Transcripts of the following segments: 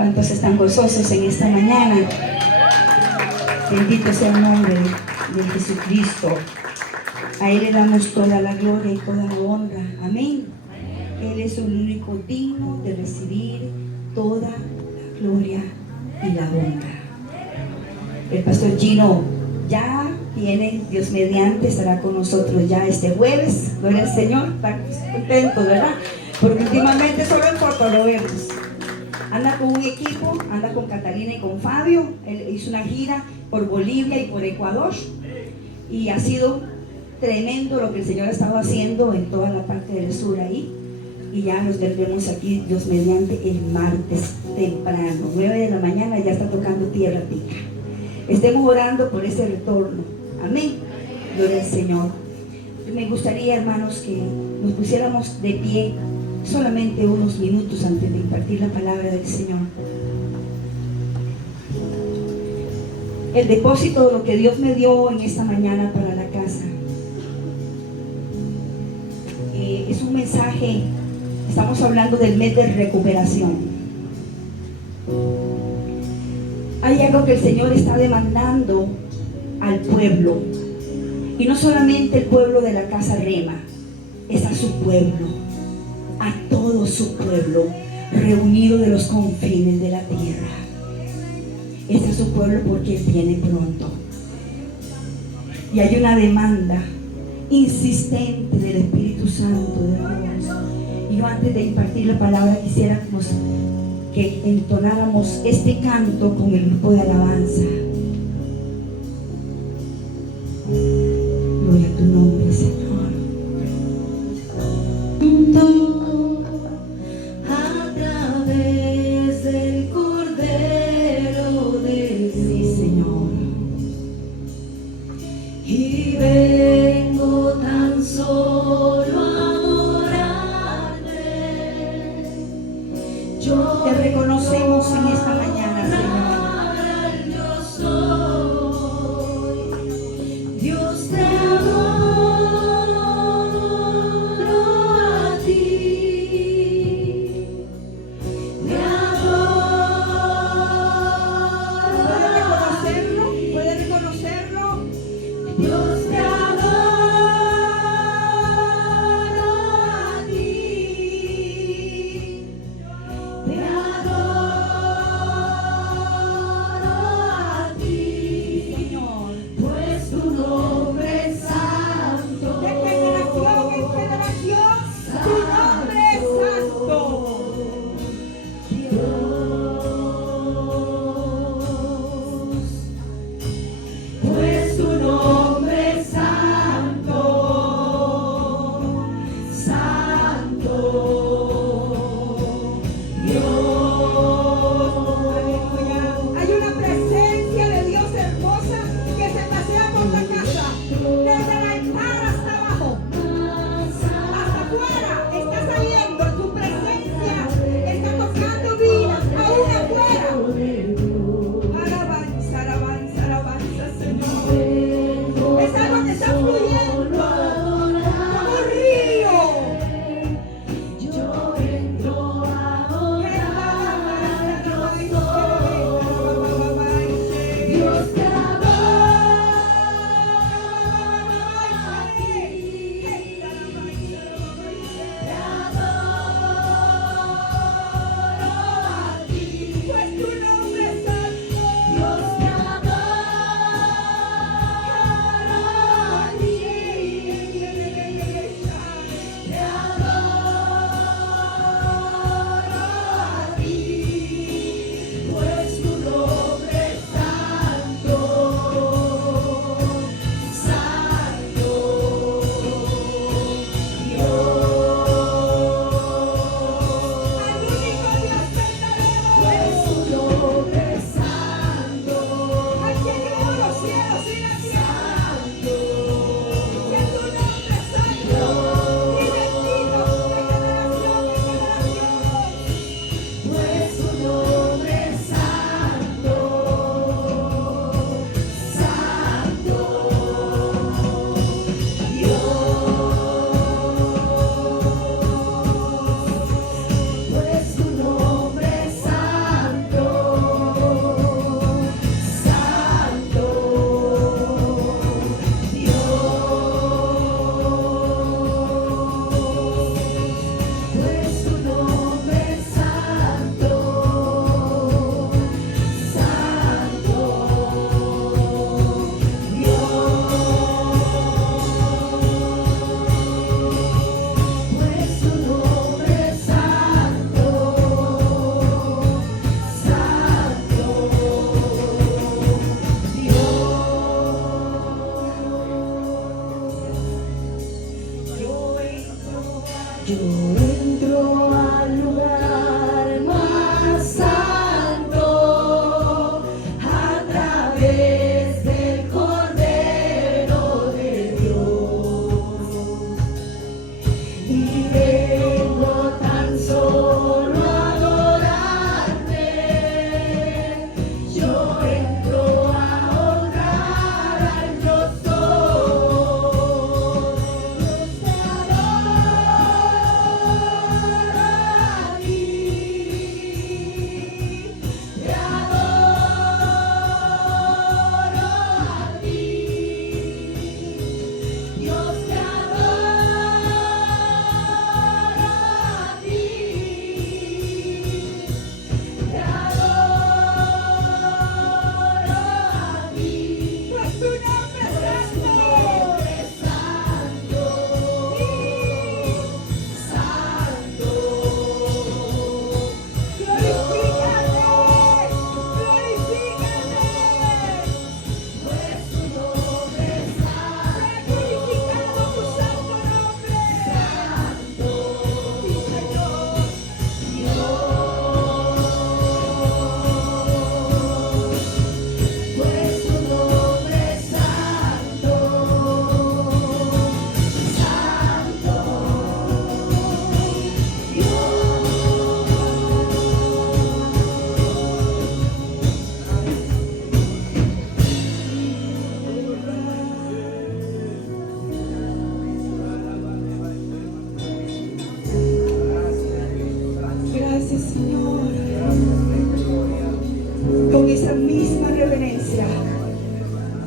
¿Cuántos están gozosos en esta mañana? Bendito sea el nombre de Jesucristo. A Él le damos toda la gloria y toda la honra. Amén. Él es el único digno de recibir toda la gloria y la honra. El pastor Gino ya tiene, Dios mediante, estará con nosotros ya este jueves. Gloria al Señor. Está contento, ¿verdad? Porque últimamente solo en foto lo vemos. Anda con un equipo, anda con Catalina y con Fabio. Él hizo una gira por Bolivia y por Ecuador. Y ha sido tremendo lo que el Señor ha estado haciendo en toda la parte del sur ahí. Y ya nos veremos aquí, Dios mediante, el martes temprano, 9 de la mañana, ya está tocando Tierra Pica. Estemos orando por ese retorno. Amén. Gloria al Señor. Me gustaría, hermanos, que nos pusiéramos de pie solamente unos minutos antes de impartir la palabra del Señor. El depósito de lo que Dios me dio en esta mañana para la casa es un mensaje. Estamos hablando del mes de recuperación. Hay algo que el Señor está demandando al pueblo, y no solamente el pueblo de la casa Rema, es a su pueblo, a todo su pueblo reunido de los confines de la tierra. Es a su pueblo porque Él viene pronto. Y hay una demanda insistente del Espíritu Santo de Dios. Y yo, antes de impartir la palabra, quisiéramos que entonáramos este canto con el grupo de alabanza. Gloria a tu nombre, Señor. A través del Cordero de Dios. Sí, Señor. Y vengo tan solo a adorarte. Yo Te reconocemos en esta mañana, Señor. Yo soy Dios, te adoro a ti. Te adoro. ¿Puede reconocerlo? Dios, te adoro a ti. Te adoro.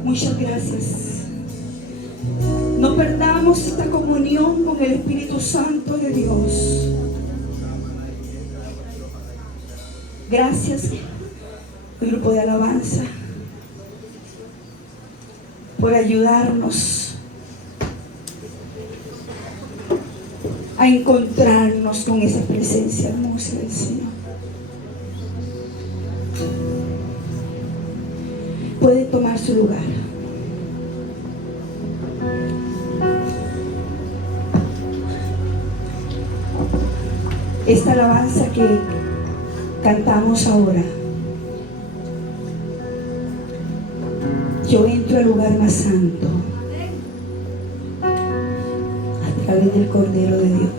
Muchas gracias. No perdamos esta comunión con el Espíritu Santo de Dios. Gracias, grupo de alabanza, por ayudarnos a encontrarnos con esa presencia hermosa del Señor. Puede tomar su lugar. Esta alabanza que cantamos ahora, yo entro al lugar más santo a través del Cordero de Dios.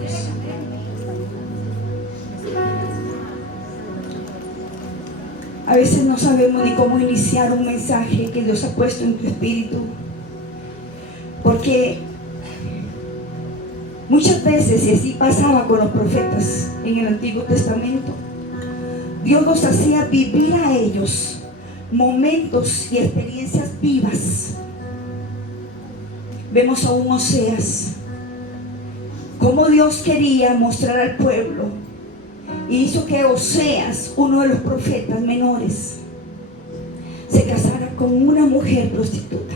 A veces no sabemos ni cómo iniciar un mensaje que Dios ha puesto en tu espíritu, porque muchas veces, y así pasaba con los profetas en el Antiguo Testamento, Dios nos hacía vivir a ellos momentos y experiencias vivas. Vemos a un Oseas, cómo Dios quería mostrar al pueblo, y hizo que Oseas, uno de los profetas menores, se casara con una mujer prostituta.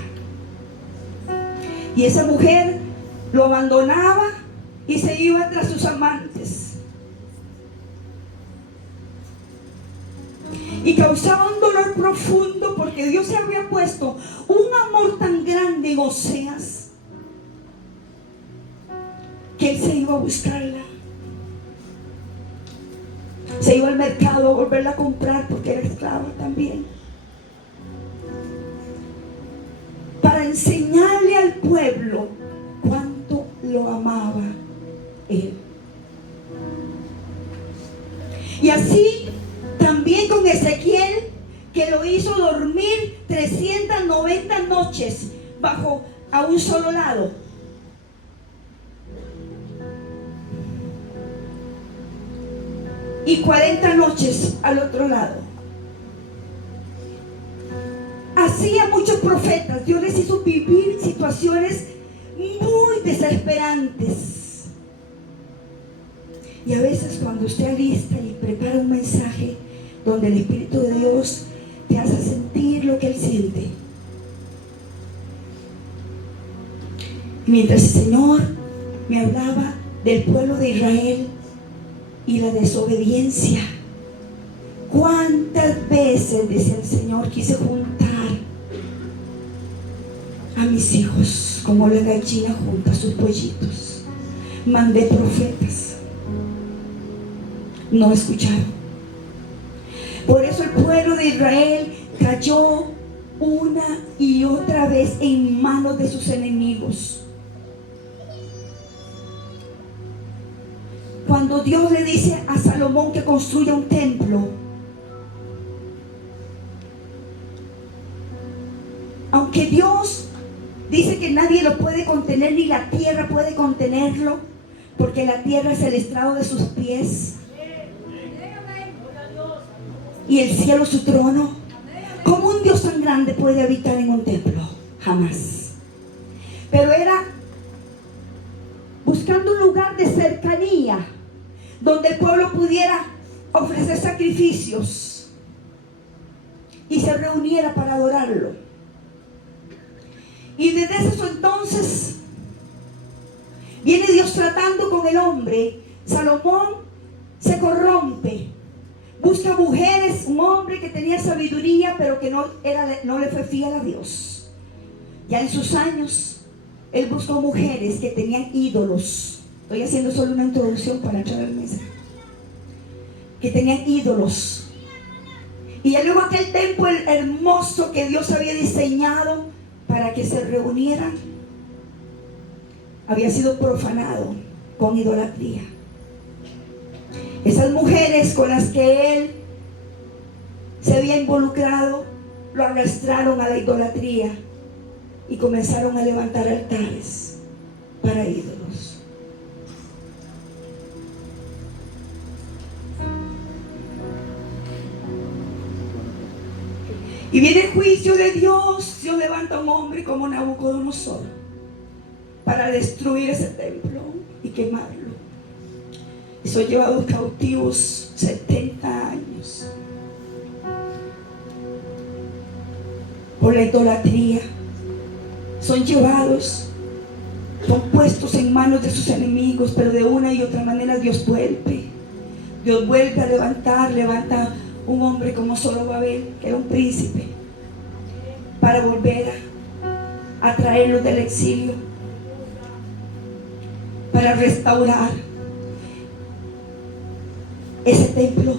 Y esa mujer lo abandonaba y se iba tras sus amantes. Y causaba un dolor profundo, porque Dios se había puesto un amor tan grande en Oseas que él se iba a buscarla. Se iba al mercado a volverla a comprar, porque era esclava también, para enseñarle al pueblo cuánto lo amaba él. Y así también con Ezequiel, que lo hizo dormir 390 noches bajo a un solo lado. Y 40 noches al otro lado. Así a muchos profetas Dios les hizo vivir situaciones muy desesperantes. Y a veces cuando usted alista y prepara un mensaje donde el Espíritu de Dios te hace sentir lo que Él siente, mientras el Señor me hablaba del pueblo de Israel y la desobediencia, ¿cuántas veces, decía el Señor, quise juntar a mis hijos como la gallina junta a sus pollitos? Mandé profetas, no escucharon. Por eso el pueblo de Israel cayó una y otra vez en manos de sus enemigos. Cuando Dios le dice a Salomón que construya un templo, aunque Dios dice que nadie lo puede contener, ni la tierra puede contenerlo, porque la tierra es el estrado de sus pies y el cielo su trono, ¿cómo un Dios tan grande puede habitar en un templo? Jamás. Pero era buscando un lugar de cercanía donde el pueblo pudiera ofrecer sacrificios y se reuniera para adorarlo. Y desde ese entonces viene Dios tratando con el hombre. Salomón se corrompe, busca mujeres, un hombre que tenía sabiduría pero que no le fue fiel a Dios. Ya en sus años él buscó mujeres que tenían ídolos. Estoy haciendo solo una introducción para entrar al mensaje. Que tenían ídolos. Y ya luego aquel templo hermoso que Dios había diseñado para que se reunieran, había sido profanado con idolatría. Esas mujeres con las que él se había involucrado lo arrastraron a la idolatría y comenzaron a levantar altares para ídolos. Y viene el juicio de Dios. Dios levanta a un hombre como Nabucodonosor para destruir ese templo y quemarlo. Y son llevados cautivos 70 años por la idolatría. Son llevados, son puestos en manos de sus enemigos, pero de una y otra manera Dios vuelve a levanta un hombre como Zorobabel, que era un príncipe, para volver a traerlos del exilio, para restaurar ese templo.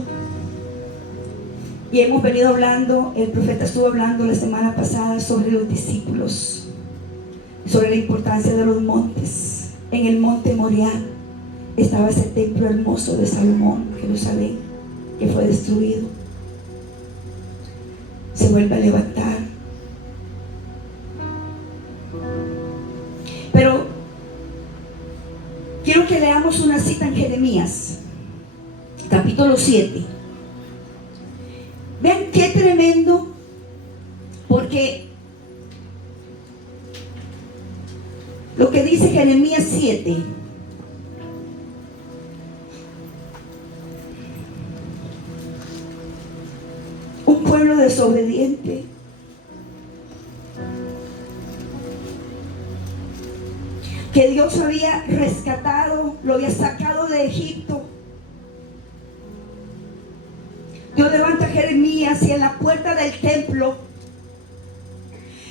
Y hemos venido hablando, el profeta estuvo hablando la semana pasada sobre los discípulos, sobre la importancia de los montes. En el monte Moriah estaba ese templo hermoso de Salomón, Jerusalén, que fue destruido. Se vuelve a levantar. Pero quiero que leamos una cita en Jeremías, capítulo 7. Vean qué tremendo, porque lo que dice Jeremías 7, un pueblo desobediente, que Dios había rescatado, lo había sacado de Egipto. Dios levanta a Jeremías y en la puerta del templo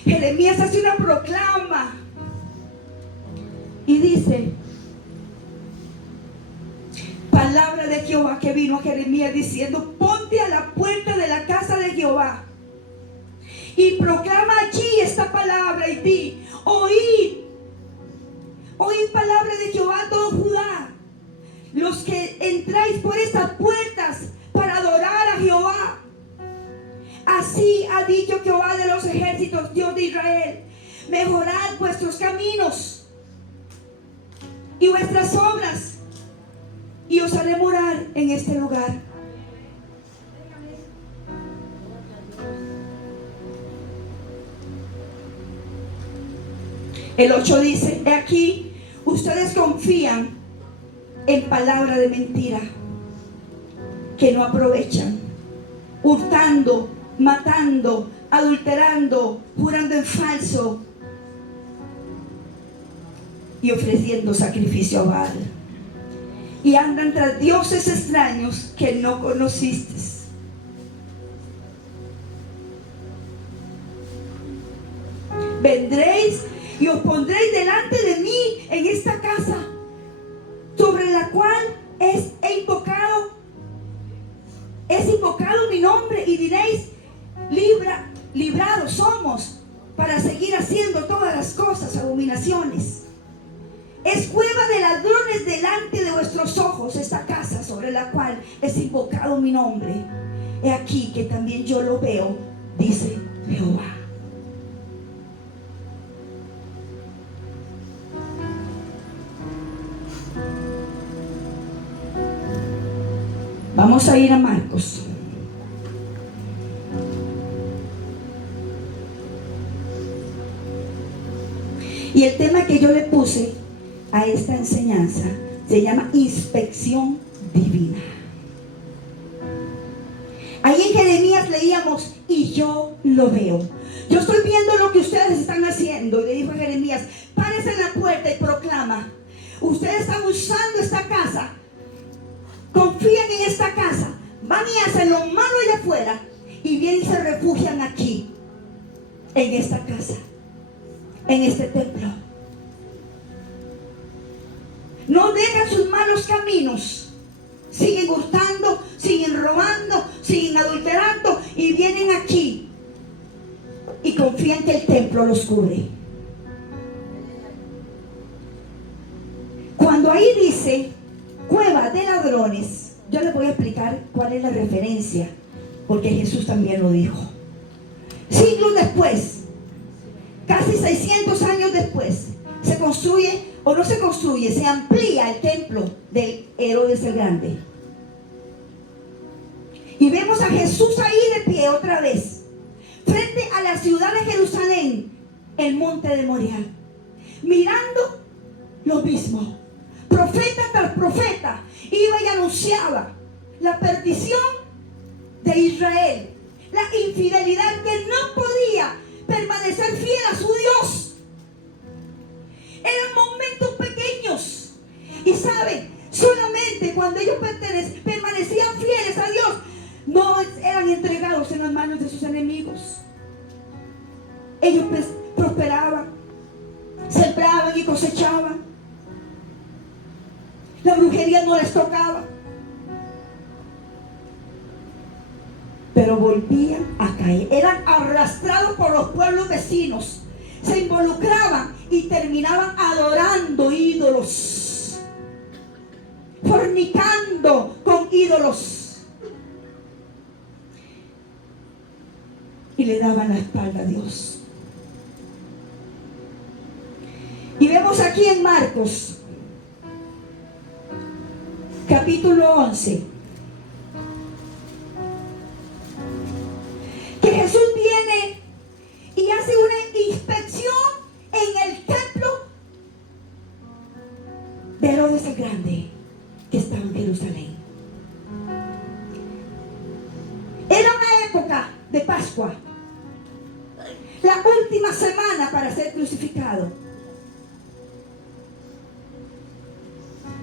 Jeremías hace una proclama y dice: palabra de Jehová que vino a Jeremías diciendo: ponte a la puerta de la casa de Jehová y proclama allí esta palabra y di: oíd palabra de Jehová todo Judá, los que entráis por estas puertas para adorar a Jehová. Así ha dicho Jehová de los ejércitos, Dios de Israel: mejorad vuestros caminos y vuestras obras, y os haré morar en este lugar. El 8 dice: he aquí, ustedes confían en palabra de mentira, que no aprovechan, hurtando, matando, adulterando, jurando en falso y ofreciendo sacrificio a Baal. Y andan tras dioses extraños que no conociste. Vendréis y os pondréis delante de mí en esta casa, sobre la cual es invocado mi nombre, y diréis: librados somos para seguir haciendo todas las cosas, abominaciones. Es cueva de ladrones delante de vuestros ojos esta casa sobre la cual es invocado mi nombre. He aquí que también yo lo veo, dice Jehová. Vamos a ir a Marcos. Y el tema que yo le puse a esta enseñanza se llama inspección divina. Ahí en Jeremías leíamos: y yo lo veo. Yo estoy viendo lo que ustedes están haciendo. Y le dijo a Jeremías: párese en la puerta y proclama: ustedes están usando esta casa, confían en esta casa, van y hacen lo malo allá afuera, y vienen y se refugian aquí, en esta casa, en este templo. No dejan sus malos caminos, siguen hurtando, siguen robando, siguen adulterando, y vienen aquí y confían que el templo los cubre. Cuando ahí dice cueva de ladrones, yo les voy a explicar cuál es la referencia, porque Jesús también lo dijo. Siglos después, casi 600 años después, se construye, o no se construye, se amplía el templo del Herodes el Grande. Y vemos a Jesús ahí de pie otra vez, frente el monte de Moriah, mirando lo mismo. Profeta tras profeta iba y anunciaba la perdición de Israel, la infidelidad, que no podía permanecer fiel a su Dios. Eran momentos pequeños. Y saben, solamente cuando ellos permanecían fieles a Dios, no eran entregados en las manos de sus enemigos. Ellos prosperaban, sembraban y cosechaban. La brujería no les tocaba. Pero volvían a caer. Eran arrastrados por los pueblos vecinos. Se involucraban y terminaban adorando ídolos, fornicando con ídolos, y le daban la espalda a Dios. Y vemos aquí en Marcos capítulo 11 que Jesús viene y hace una inspección en el templo de Herodes el Grande, que estaba en Jerusalén. Era una época de Pascua, la última semana para ser crucificado.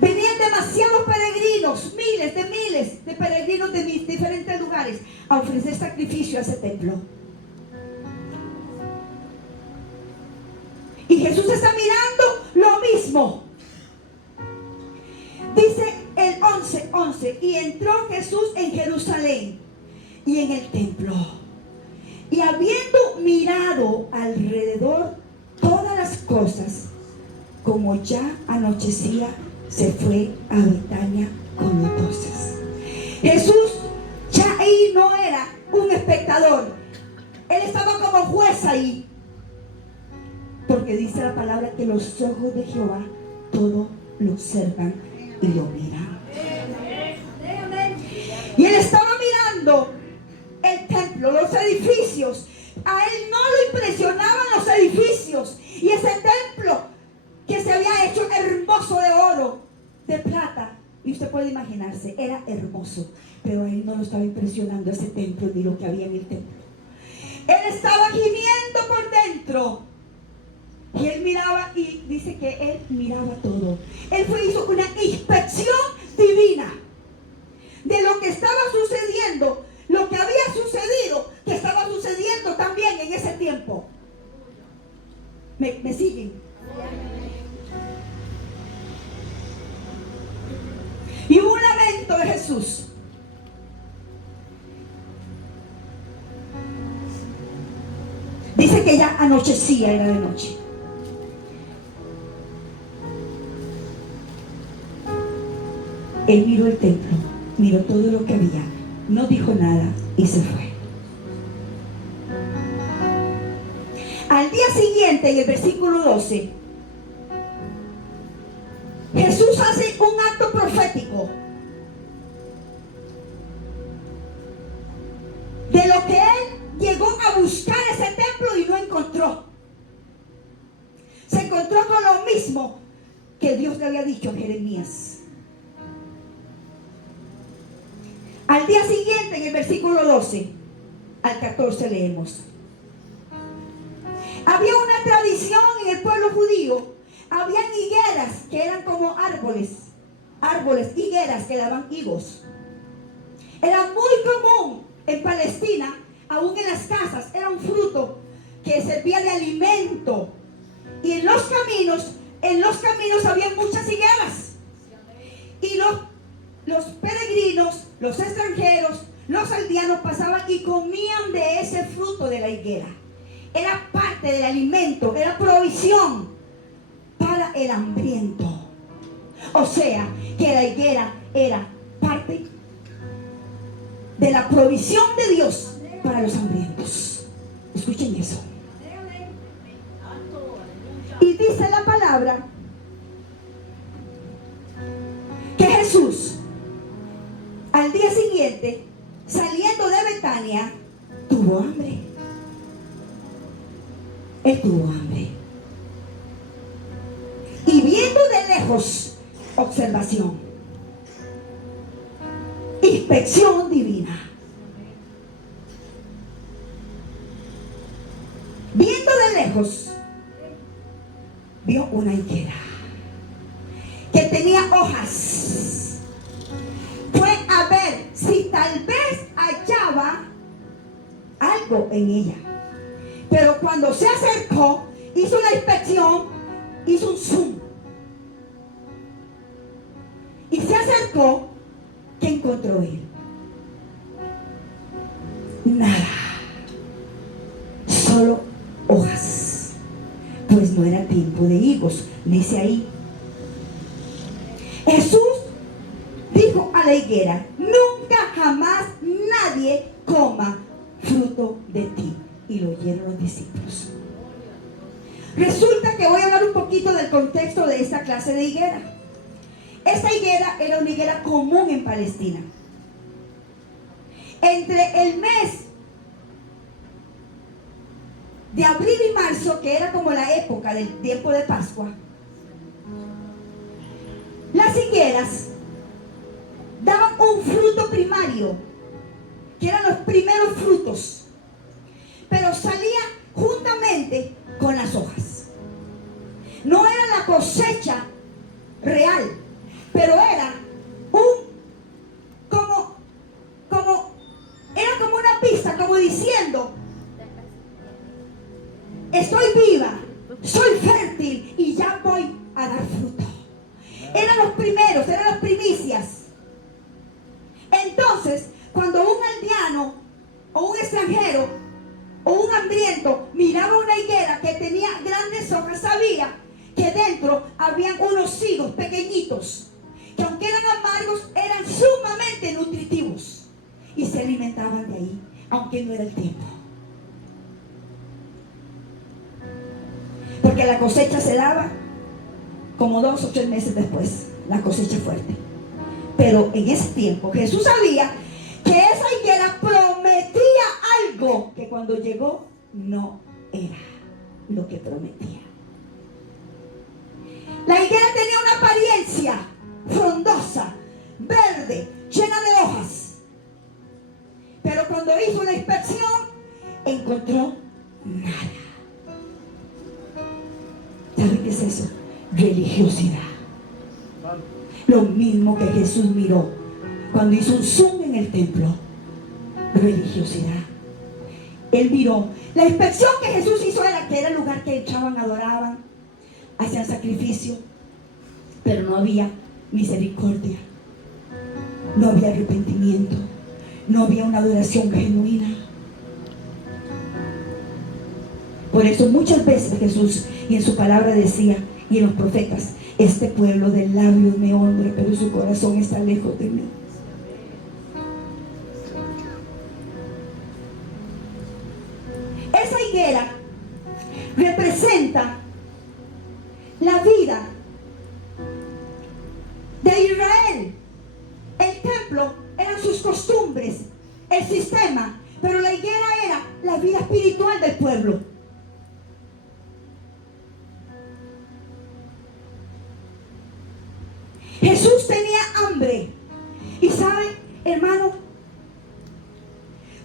Venían demasiados peregrinos, miles de peregrinos de diferentes lugares a ofrecer sacrificio a ese templo. Y Jesús está mirando lo mismo. Dice el 11:11, y entró Jesús en Jerusalén y en el templo, y habiendo mirado alrededor todas las cosas, como ya anochecía, se fue a Betania con los 12. Jesús ya ahí no era un espectador. Él estaba como juez ahí. Porque dice la palabra que los ojos de Jehová todo lo observan y lo miran. Y él estaba mirando el templo, los edificios. A él no lo impresionaban los edificios. Y ese templo que se había hecho hermoso de oro, de plata, y usted puede imaginarse, era hermoso, pero a él no lo estaba impresionando ese templo ni lo que había en el templo. Él estaba gimiendo por dentro, y él miraba, y dice que él miraba todo. Él hizo una inspección divina de lo que estaba sucediendo, lo que había sucedido, que estaba sucediendo también en ese tiempo. ¿Me siguen? Y hubo un lamento de Jesús. Dice que ya anochecía, era de noche. Él miró el templo, miró todo lo que había, no dijo nada y se fue. Al día siguiente, en el versículo 12, Jesús hace un acto profético de lo que él llegó a buscar ese templo y no encontró. Se encontró con lo mismo que Dios le había dicho a Jeremías. Al día siguiente, en el versículo 12 al 14 leemos: había una tradición en el pueblo judío. Habían higueras que eran como árboles, higueras que daban higos. Era muy común en Palestina, aún en las casas, era un fruto que servía de alimento. Y en los caminos había muchas higueras. Y los peregrinos, los extranjeros, los aldeanos pasaban y comían de ese fruto de la higuera. Era parte del alimento, era provisión para el hambriento. O sea, que la higuera era parte de la provisión de Dios para los hambrientos. Escuchen eso. Y dice la palabra que Jesús, al día siguiente, saliendo de Betania, tuvo hambre. Él tuvo hambre. Y viendo de lejos, observación, inspección divina. Viendo de lejos, vio una higuera que tenía hojas. Fue a ver si tal vez hallaba algo en ella. Pero cuando se acercó, hizo una inspección, hizo un zoom. Y se acercó, ¿qué encontró él? Nada. Solo hojas. Pues no era tiempo de higos, dice ahí. Jesús dijo a la higuera: nunca jamás nadie coma fruto de ti. Y lo oyeron los discípulos. Resulta que voy a hablar un poquito del contexto de esta clase de higuera. Esta higuera era una higuera común en Palestina. Entre el mes de abril y marzo, que era como la época del tiempo de Pascua, las higueras daban un fruto primario, que eran los primeros frutos, pero salía juntamente con las hojas. No era la cosecha real, pero era era como una pista, como diciendo: estoy viva, soy fértil y ya voy a dar fruto. Eran los primeros, eran las primicias. Entonces, cuando un aldeano o un extranjero o un hambriento miraba una higuera que tenía grandes hojas, sabía que dentro habían unos higos pequeñitos, que aunque eran amargos, eran sumamente nutritivos y se alimentaban de ahí, aunque no era el tiempo. Porque la cosecha se daba como 2 o 3 meses después, la cosecha fuerte. Pero en ese tiempo Jesús sabía que esa higuera prometía algo que cuando llegó no era lo que prometía. La higuera tenía una apariencia frondosa, verde, llena de hojas. Pero cuando hizo la inspección, encontró nada. ¿Saben qué es eso? Religiosidad. Lo mismo que Jesús miró cuando hizo un zoom en el templo. Religiosidad. Él miró. La inspección que Jesús hizo era que era el lugar que echaban, adoraban, hacían sacrificio, pero no había misericordia, no había arrepentimiento, no había una adoración genuina. Por eso muchas veces Jesús y en su palabra decía, y en los profetas: este pueblo de labios me honra, pero su corazón está lejos de mí. Esa higuera representa la vida de Israel. El templo eran sus costumbres, el sistema, pero la higuera era la vida espiritual del pueblo. Jesús tenía hambre. Y saben, hermano,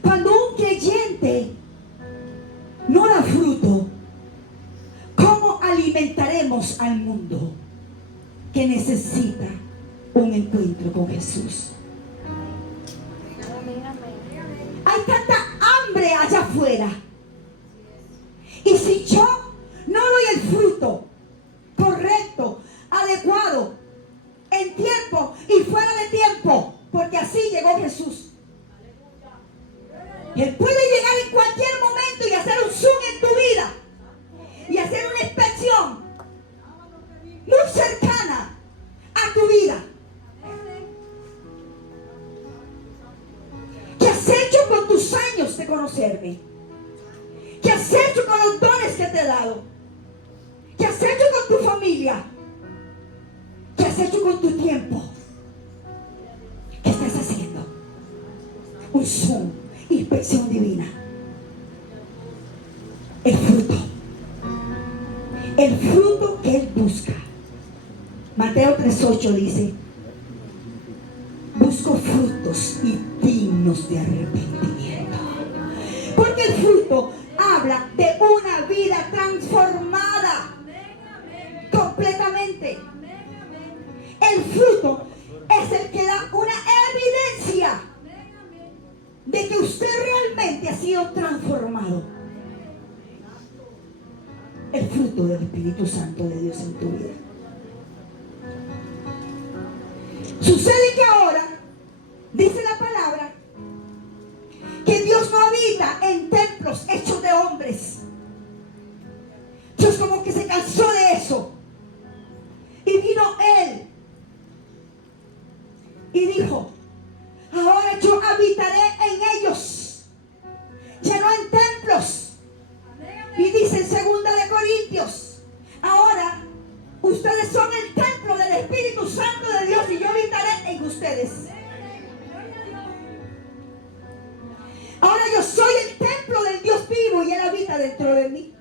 cuando un creyente no da fruto, ¿cómo alimentaremos al mundo que necesita un encuentro con Jesús? Hay tanta hambre allá afuera. Y si yo no doy el fruto correcto, adecuado, en tiempo y fuera de tiempo, porque así llegó Jesús. Él puede llegar en cualquier momento y hacer un zoom en tu vida y hacer una inspección muy cercana a tu vida. ¿Qué has hecho con tus años de conocerme? ¿Qué has hecho con los dones que te he dado? ¿Qué has hecho con tu familia? ¿Qué has hecho con tu tiempo? ¿Qué estás haciendo? Un zoom, inspección divina. El fruto. el fruto que Él busca. Mateo 3:8 dice: busco frutos y dignos de arrepentimiento. Porque el fruto habla de una vida transformada completamente. El fruto es el que da una evidencia de que usted realmente ha sido transformado. El fruto del Espíritu Santo de Dios en tu vida. Sucede que ahora, dice la palabra, que Dios no habita en templos hechos de hombres. Dios como que se cansó de eso. Y vino Él y dijo: ahora yo habitaré en ellos, ya no en templos. Y dice en 2 de Corintios: ahora ustedes son el templo del Espíritu Santo de Dios y yo habitaré en ustedes. Ahora yo soy el templo del Dios vivo y Él habita dentro de mí.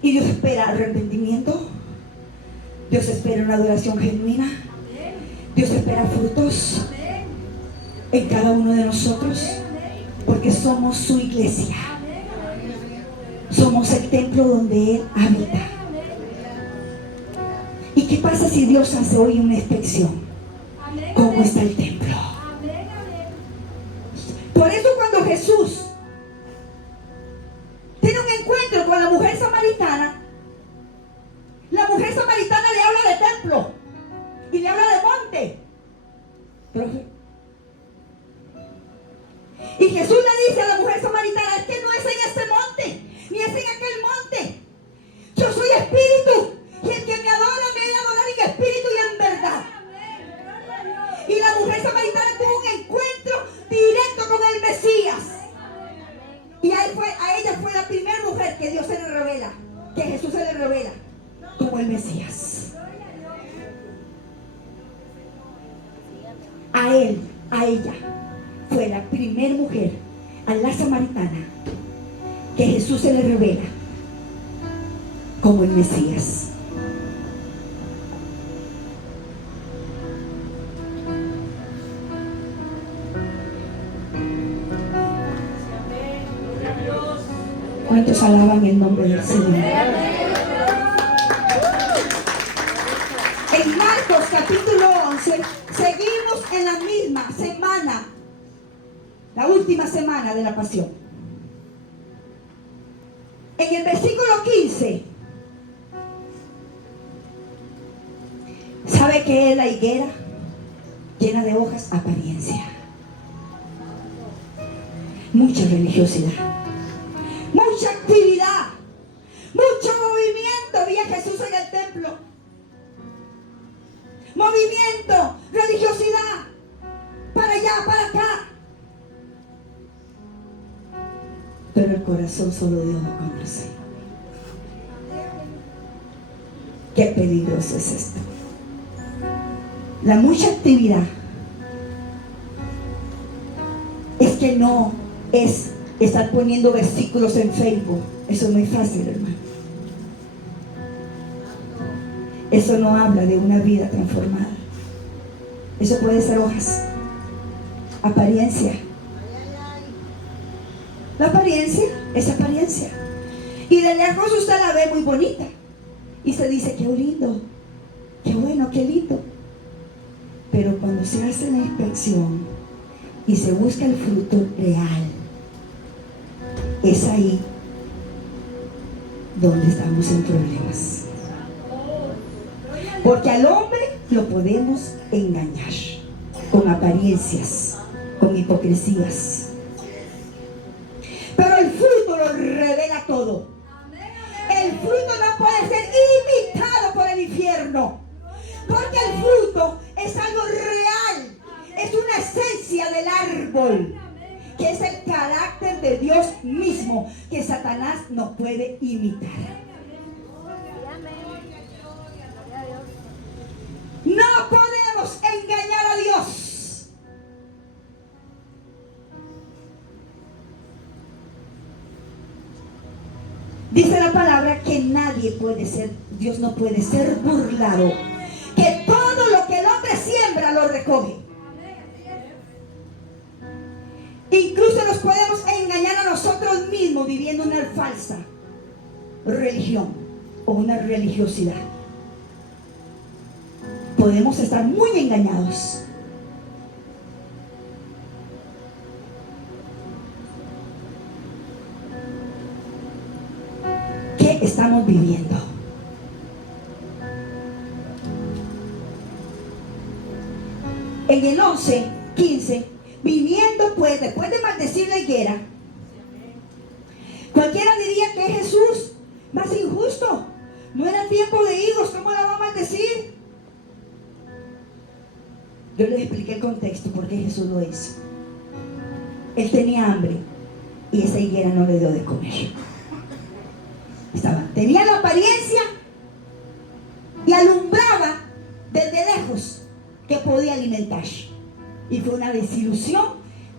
Y Dios espera arrepentimiento. Dios espera una adoración genuina. Dios espera frutos en cada uno de nosotros, porque somos su iglesia. Somos el templo donde Él habita. ¿Y qué pasa si Dios hace hoy una inspección? ¿Cómo está el templo? Por eso cuando Jesús tiene un encuentro con la mujer samaritana, la mujer samaritana le habla de templo y le habla de monte. Y Jesús le dice a la mujer samaritana: es que no es en este monte, ni es en aquel monte. Yo soy espíritu, y el que me adora me ha de adorar en espíritu y en verdad. Y la mujer samaritana tuvo un encuentro directo con el Mesías. Y a ella fue la primera mujer que Dios se le revela, que Jesús se le revela como el Mesías. A él, a ella, fue la primera mujer, a la samaritana, que Jesús se le revela como el Mesías. ¿Cuántos alaban el nombre del Señor? En Marcos capítulo 11 seguimos en la misma semana, la última semana de la pasión. En el versículo 15, ¿sabe qué es la higuera? Llena de hojas, apariencia. Mucha religiosidad, mucha actividad, mucho movimiento. Vi a Jesús en el templo. Movimiento, religiosidad, para allá, para acá. Pero el corazón solo Dios lo conoce. Qué peligroso es esto. La mucha actividad es que no es estar poniendo versículos en Facebook. Eso no es fácil, hermano. Eso no habla de una vida transformada. Eso puede ser hojas, apariencia. La apariencia es apariencia. Y de lejos usted la ve muy bonita y se dice: qué lindo, qué bueno, qué lindo. Pero cuando se hace la inspección y se busca el fruto real, es ahí donde estamos en problemas. Porque al hombre lo podemos engañar con apariencias, con hipocresías. Pero el fruto lo revela todo. El fruto no puede ser imitado por el infierno. Porque el fruto es algo real. Es una esencia del árbol, que es el carácter de Dios mismo, que Satanás no puede imitar. No podemos engañar a Dios. Dios no puede ser burlado. Que todo lo que el hombre siembra lo recoge. Incluso nos podemos engañar a nosotros mismos viviendo una falsa religión o una religiosidad. Podemos estar muy engañados. ¿Qué estamos viviendo? En el 11:15, viniendo pues después de maldecir la higuera, cualquiera diría que es Jesús más injusto. No era tiempo de higos, ¿cómo la va a maldecir? Yo les expliqué el contexto por qué Jesús lo hizo. Él tenía hambre y esa higuera no le dio de comer. Tenía la apariencia y alumbraba desde lejos que podía alimentar. Y fue una desilusión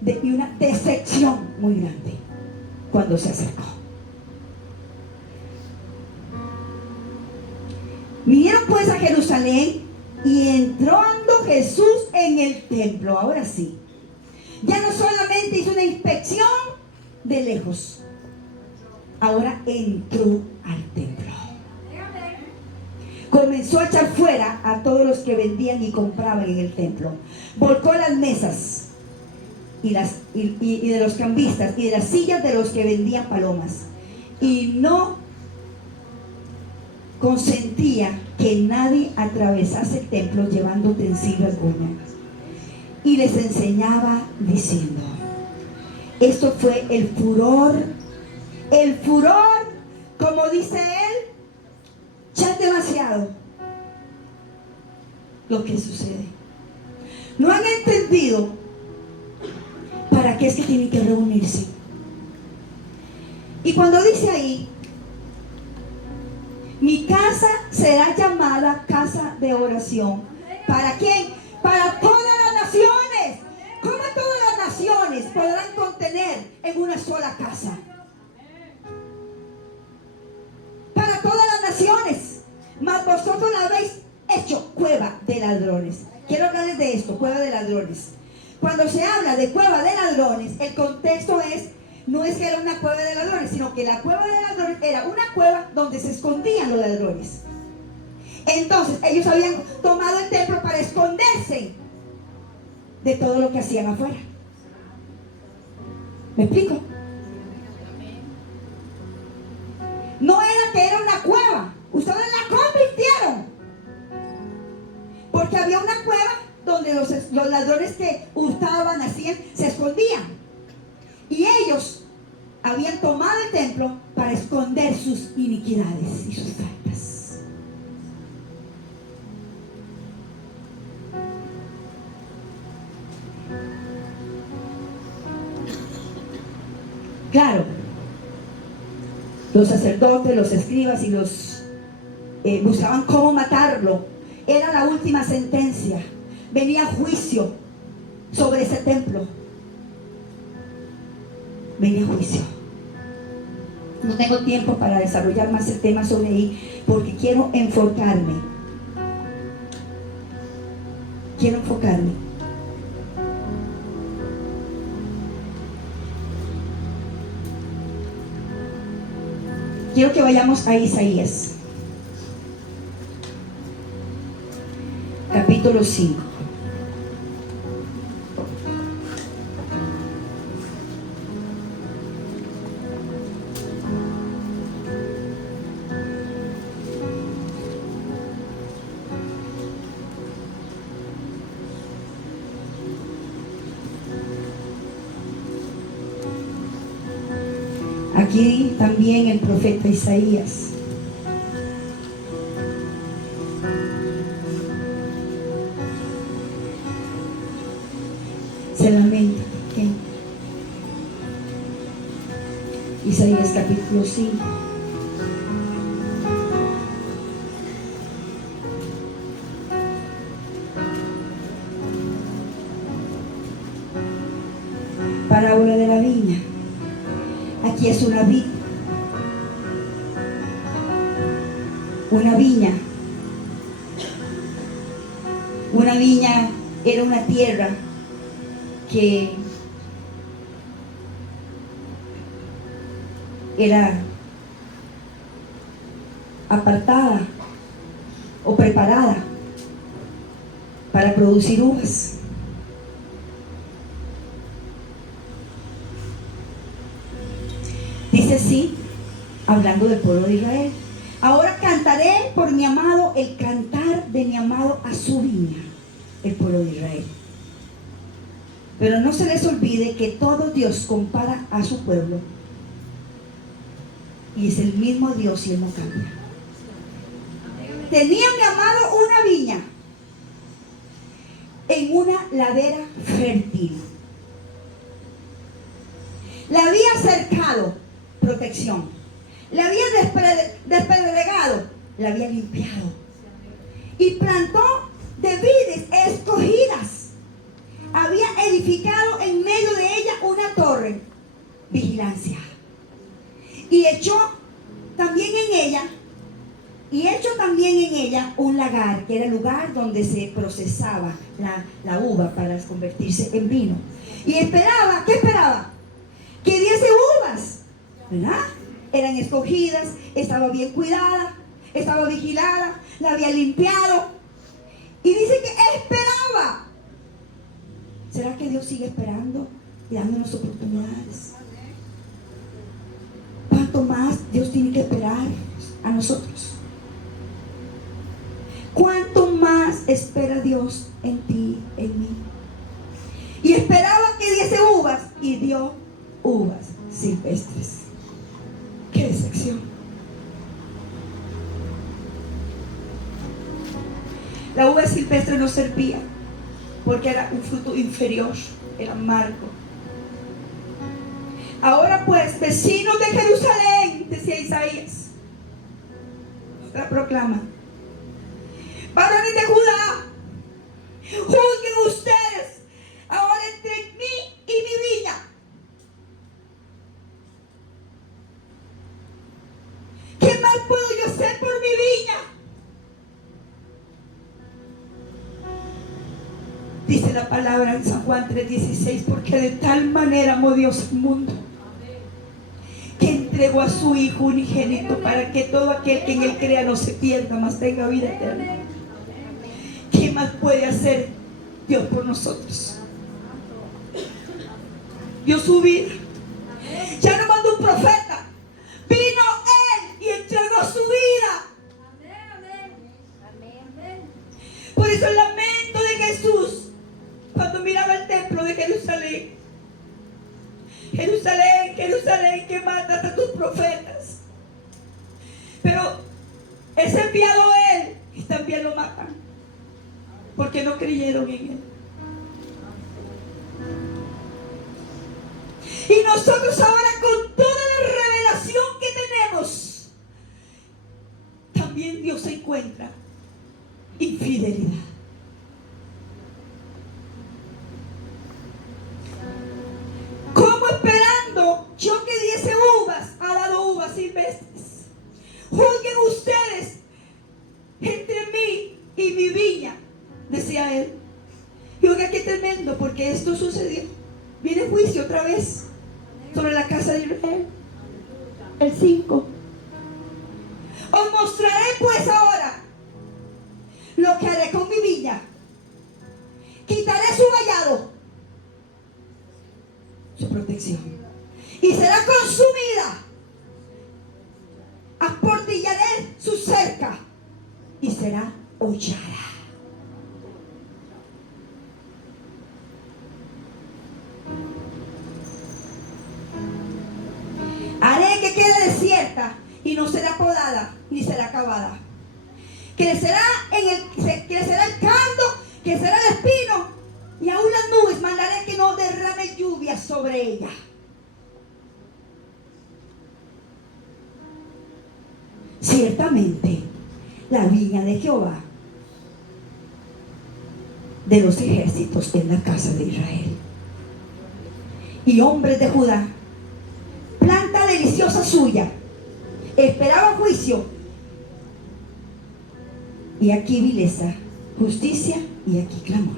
y una decepción muy grande cuando se acercó. Vinieron pues a Jerusalén y entrando Jesús en el templo. Ahora sí, ya no solamente hizo una inspección de lejos, ahora entró al templo. Comenzó a echar fuera a todos los que vendían y compraban en el templo. Volcó las mesas y de los cambistas y de las sillas de los que vendían palomas. Y no consentía que nadie atravesase el templo llevando utensilio alguno. Y les enseñaba diciendo: esto fue el furor, como dice él, ya es demasiado lo que sucede. No han entendido para qué es que tienen que reunirse. Y cuando dice ahí, mi casa será llamada casa de oración. ¿Para quién? Para todas las naciones. ¿Cómo todas las naciones podrán contener en una sola casa? Para todas las naciones. Mas vosotros la habéis hecho cueva de ladrones. Quiero hablarles de esto, cueva de ladrones. Cuando se habla de cueva de ladrones, el contexto no es que era una cueva de ladrones, sino que la cueva de ladrones era una cueva donde se escondían los ladrones. Entonces ellos habían tomado el templo para esconderse de todo lo que hacían afuera. ¿Me explico? No era que era una cueva. Ustedes la convirtieron. Porque había una cueva donde los ladrones que hurtaban, hacían, se escondían. Y ellos habían tomado el templo para esconder sus iniquidades y sus faltas. Claro, los sacerdotes, los escribas y los buscaban cómo matarlo. Era la última sentencia. Venía juicio sobre ese templo. Venía juicio. No tengo tiempo para desarrollar más el tema sobre ahí, porque quiero enfocarme. Quiero que vayamos a Isaías, capítulo 5. Aquí también el profeta Isaías se lamenta. ¿Okay? Isaías capítulo 5. Parábola de la viña. Aquí es una vid. una viña. Una viña era una tierra que era apartada o preparada para producir uvas. Dice así, hablando del pueblo de Israel: ahora cantaré por mi amado el cantar de mi amado a su viña, el pueblo de Israel. Pero no se les olvide que todo Dios compara a su pueblo, y es el mismo Dios y Él no cambia. Tenía mi amado una viña en una ladera fértil. La había cercado, protección. La había despedregado, la había limpiado. Y plantó de vides escogidas. Había edificado en medio de ella una torre, vigilancia. Y echó también en ella un lagar, que era el lugar donde se procesaba la uva para convertirse en vino. Y esperaba, ¿qué esperaba? Que diese uvas, ¿verdad? Eran escogidas, estaba bien cuidada, estaba vigilada, la había limpiado. Y dice que esperaba. ¿Será que Dios sigue esperando y dándonos oportunidades? ¿Cuánto más Dios tiene que esperar a nosotros? ¿Cuánto más espera Dios en ti, en mí? Y esperaba que diese uvas y dio uvas silvestres. ¡Qué decepción! La uva silvestre no servía porque era un fruto inferior, era amargo. Ahora pues, vecinos de Jerusalén, decía Isaías, la proclama: varones de Judá, juzguen ustedes ahora entre mí y mi viña. ¿Qué más puedo yo hacer por mi viña? Dice la palabra en San Juan 3:16: porque de tal manera amó Dios el mundo, que entregó a su Hijo unigénito, para que todo aquel que en Él crea no se pierda, mas tenga vida eterna. ¿Qué más puede hacer Dios por nosotros? Dio su vida. Ya no mandó un profeta, vino Él y entregó su vida. Por eso el lamento de Jesús cuando miraba el templo de Jerusalén: Jerusalén, Jerusalén, que matas a tus profetas. Pero es enviado Él y también lo matan, porque no creyeron en Él. Y nosotros ahora, con toda la revelación que tenemos, también Dios encuentra infidelidad. ¿Cómo esperando yo que diese uvas, ha dado uvas silvestres? Juzguen ustedes entre mí y mi viña, decía Él. Y oiga, qué tremendo, porque esto sucedió. Viene juicio otra vez sobre la casa de Israel. El 5. Os mostraré pues ahora lo que haré con mi viña. Quitaré su vallado, su protección, y será consumida. Aportillaré su cerca y será hollada. Haré que quede desierta y no será podada ni será acabada. Crecerá el cardo, crecerá el espino, y aún las nubes mandaré que no derrame lluvia sobre ella. Ciertamente, la viña de Jehová de los ejércitos en la casa de Israel. Y hombres de Judá, planta deliciosa suya, esperaba juicio Y aquí vileza, justicia y aquí clamor.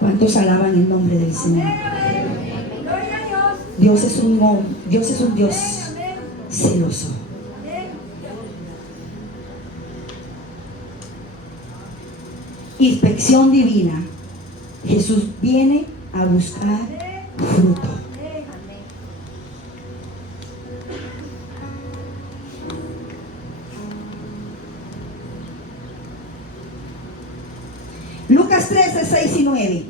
¿Cuántos alaban el nombre del Señor? Gloria a Dios. Dios es un Dios celoso. Inspección divina. Jesús viene a buscar fruto. Lucas 13, 6 y 9.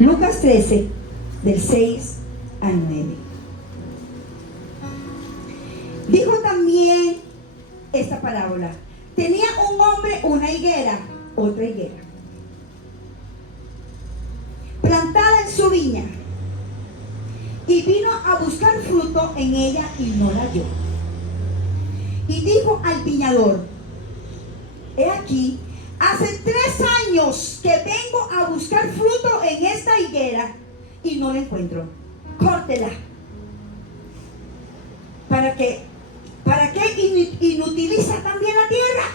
Lucas 13, del 6 al 9. Dijo también esta parábola. Tenía un hombre una higuera, otra higuera, plantada en su viña, y vino a buscar fruto en ella y no la halló. Y dijo al viñador: he aquí, hace 3 años que vengo a buscar fruto en esta higuera y no la encuentro. Córtela. ¿Para qué inutiliza también la tierra?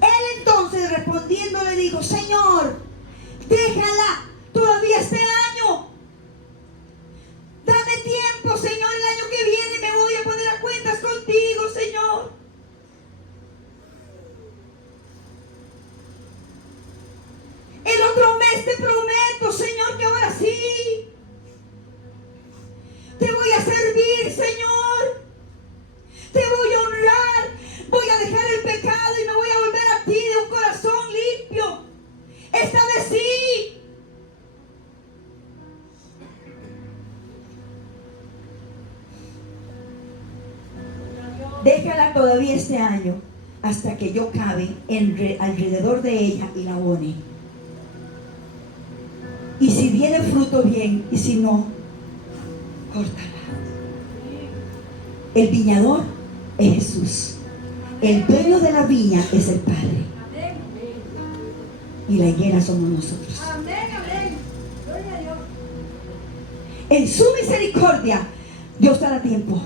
Él entonces respondiendo le dijo: Señor, déjala todavía este año. Dame tiempo, Señor, el año que viene me voy a poner a cuentas contigo, Señor. El otro mes te prometo, Señor, que ahora sí te voy a servir, Señor. Te voy a honrar. Voy a dejar el pecado y me voy a volver a ti de un corazón limpio. Esta vez sí. Déjala todavía este año hasta que yo cabe alrededor de ella y la abone. Y si viene fruto, bien, y si no, córtala. El viñador es Jesús. El dueño de la viña es el Padre. Y la higuera somos nosotros. Amén, amén. Gloria a Dios. En su misericordia, Dios dará tiempo.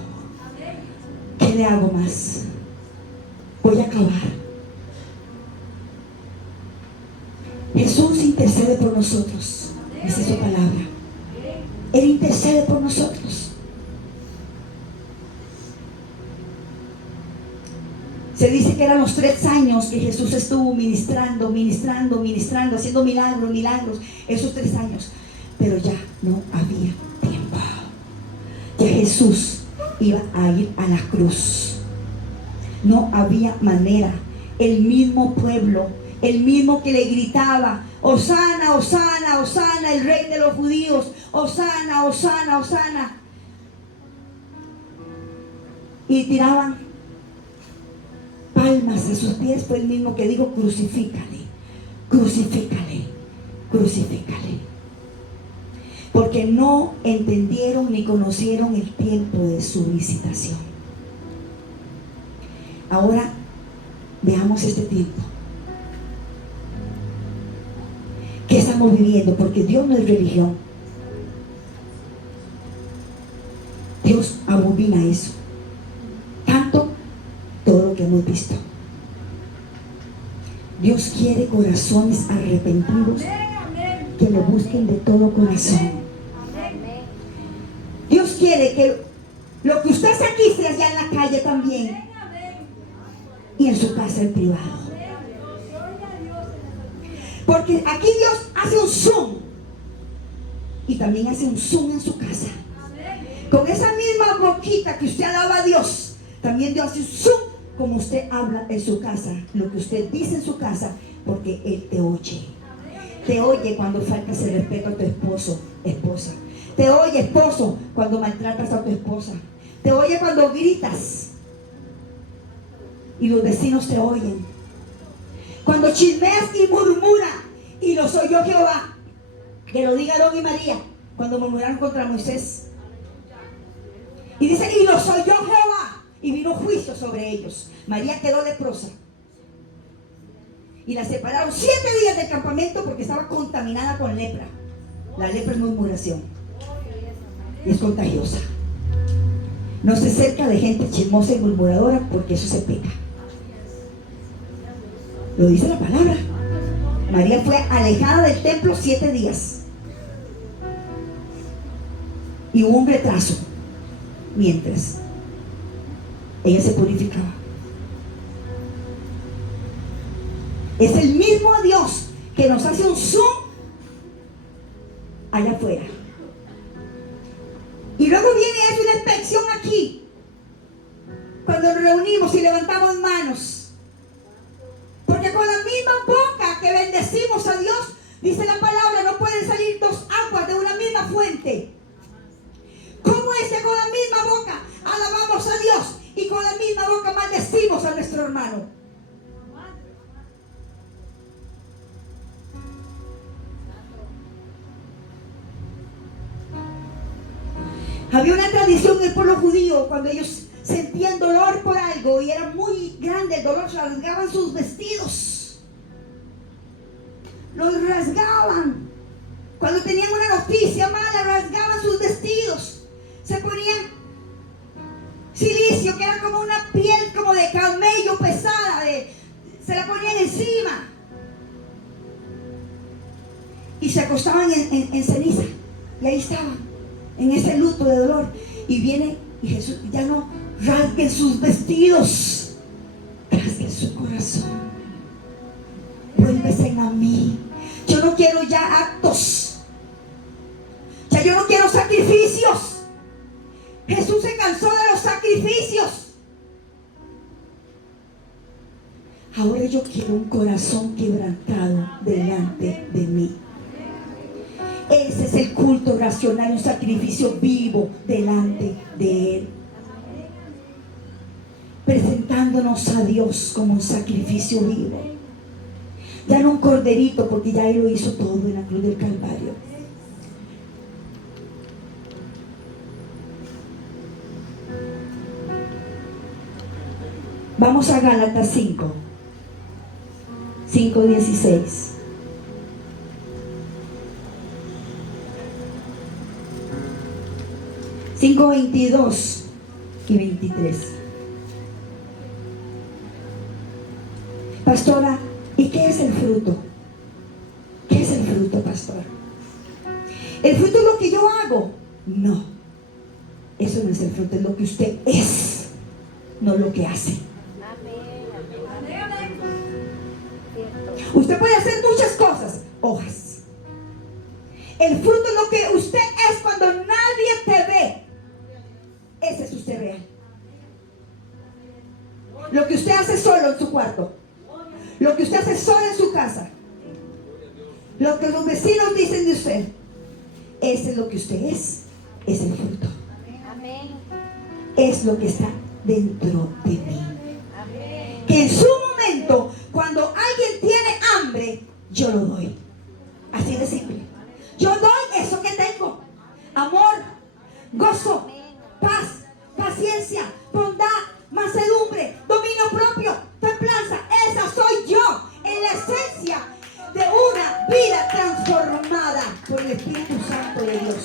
¿Qué le hago más? Voy a acabar. Jesús intercede por nosotros. Esa es su palabra. Él intercede por nosotros. Se dice que eran los 3 años que Jesús estuvo ministrando, haciendo milagros, esos 3 años. Pero ya no había tiempo. Ya Jesús iba a ir a la cruz. No había manera. El mismo pueblo, el mismo que le gritaba: Hosana, Hosana, Hosana, el rey de los judíos, Hosana, Hosana, Hosana. Y tiraban palmas a sus pies. Fue el mismo que dijo: crucifícale, crucifícale, crucifícale. Porque no entendieron ni conocieron el tiempo de su visitación. Ahora veamos este tiempo. ¿Qué estamos viviendo? Porque Dios no es religión. Dios abomina eso. Tanto todo lo que hemos visto. Dios quiere corazones arrepentidos que lo busquen de todo corazón. Dios quiere que lo que usted hace aquí sea allá en la calle también, y en su casa en privado. Porque aquí Dios hace un zoom y también hace un zoom en su casa. Con esa misma boquita que usted alaba a Dios, también Dios hace un zoom como usted habla en su casa, lo que usted dice en su casa, porque Él te oye. Te oye cuando faltas el respeto a tu esposo, esposa. Te oye, esposo, cuando maltratas a tu esposa. Te oye cuando gritas y los vecinos te oyen. Cuando chismeas y murmuras y los oyó Jehová. Que lo diga Aarón y María cuando murmuraron contra Moisés. Y dice, y los oyó Jehová, y vino juicio sobre ellos. María quedó leprosa. Y la separaron 7 días del campamento porque estaba contaminada con lepra. La lepra es murmuración. Y es contagiosa. No se cerca de gente chismosa y murmuradora porque eso se peca. Lo dice la palabra. María fue alejada del templo 7 días. Y hubo un retraso mientras ella se purificaba. Es el mismo Dios que nos hace un zoom allá afuera. Y luego viene una inspección aquí. Cuando nos reunimos y levantamos manos. Porque con la misma boca que bendecimos a Dios, dice la palabra, no pueden salir 2 aguas de una misma fuente. ¿Cómo es que con la misma boca alabamos a Dios y con la misma boca maldecimos a nuestro hermano? Había una tradición en el pueblo judío cuando ellos sentían dolor por algo y era muy grande el dolor, rasgaban sus vestidos. Los rasgaban. Cuando tenían una noticia mala, rasgaban sus vestidos. Se ponían silicio, que era como una piel como de camello pesada, se la ponían encima. Y se acostaban en ceniza. Y ahí estaban, en ese luto de dolor. Y viene y Jesús, ya no rasguen sus vestidos, rasguen su corazón. Vuélvese a mí. Yo no quiero ya actos. Ya yo no quiero sacrificios. Jesús se cansó de los sacrificios. Ahora yo quiero un corazón quebrantado delante de mí. Ese es el culto racional, un sacrificio vivo delante de Él. Presentándonos a Dios como un sacrificio vivo. Ya no un corderito, porque ya Él lo hizo todo en la cruz del Calvario. Vamos a Gálatas 5:16. 5:22 y 23. Pastora, ¿y qué es el fruto? ¿Qué es el fruto, pastor? ¿El fruto es lo que yo hago? No. Eso no es el fruto, es lo que usted es, no lo que hace. Usted puede hacer muchas cosas, hojas. El fruto es lo que usted es cuando nadie te ve. Ese es usted real. Lo que usted hace solo en su cuarto. Lo que usted hace solo en su casa. Lo que los vecinos dicen de usted. Ese es lo que usted es el fruto. Es lo que está dentro de mí. Que en su momento, cuando alguien tiene hambre, yo lo doy. Así de simple. Yo doy eso que tengo. Amor, gozo, paz, paciencia, bondad, mansedumbre, dominio propio, templanza. Esa soy yo en la esencia de una vida transformada por el Espíritu Santo de Dios.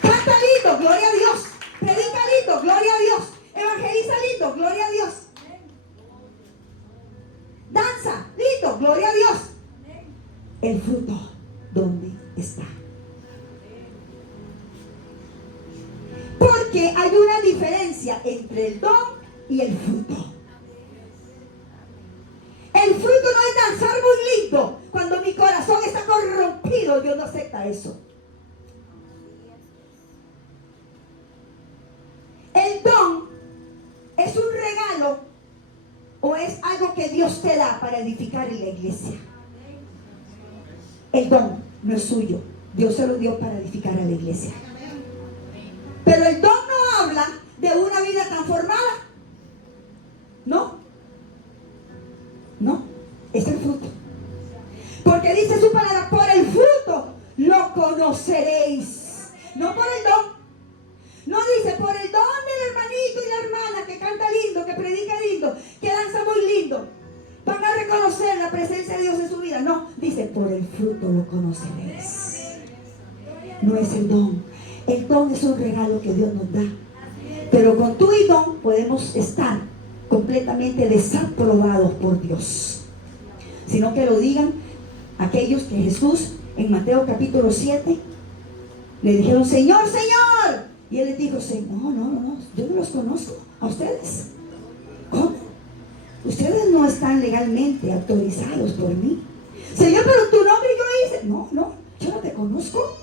Canta lindo, gloria a Dios. Predica lindo, gloria a Dios. Evangeliza lindo, gloria a Dios. Danza lindo, gloria a Dios. El fruto, ¿dónde está? Porque hay una diferencia entre el don y el fruto. El fruto no es danzar muy lindo. Cuando mi corazón está corrompido, Dios no acepta eso. El don es un regalo o es algo que Dios te da para edificar en la iglesia. El don no es suyo. Dios se lo dio para edificar a la iglesia. Pero el don no habla de una vida transformada. No. No. No por el don. No dice por el don del hermanito y la hermana que canta lindo, que predica lindo, que danza muy lindo. Van a reconocer la presencia de Dios en su vida. No, dice por el fruto lo conoceréis. No es el don. El don es un regalo que Dios nos da. Pero con tu y don podemos estar completamente desaprobados por Dios. Sino que lo digan aquellos que Jesús en Mateo capítulo 7 le dijeron, Señor, Señor. Y Él les dijo, no, yo no los conozco a ustedes. ¿Cómo? Ustedes no están legalmente autorizados por mí. Señor, pero tu nombre yo hice. No, yo no te conozco.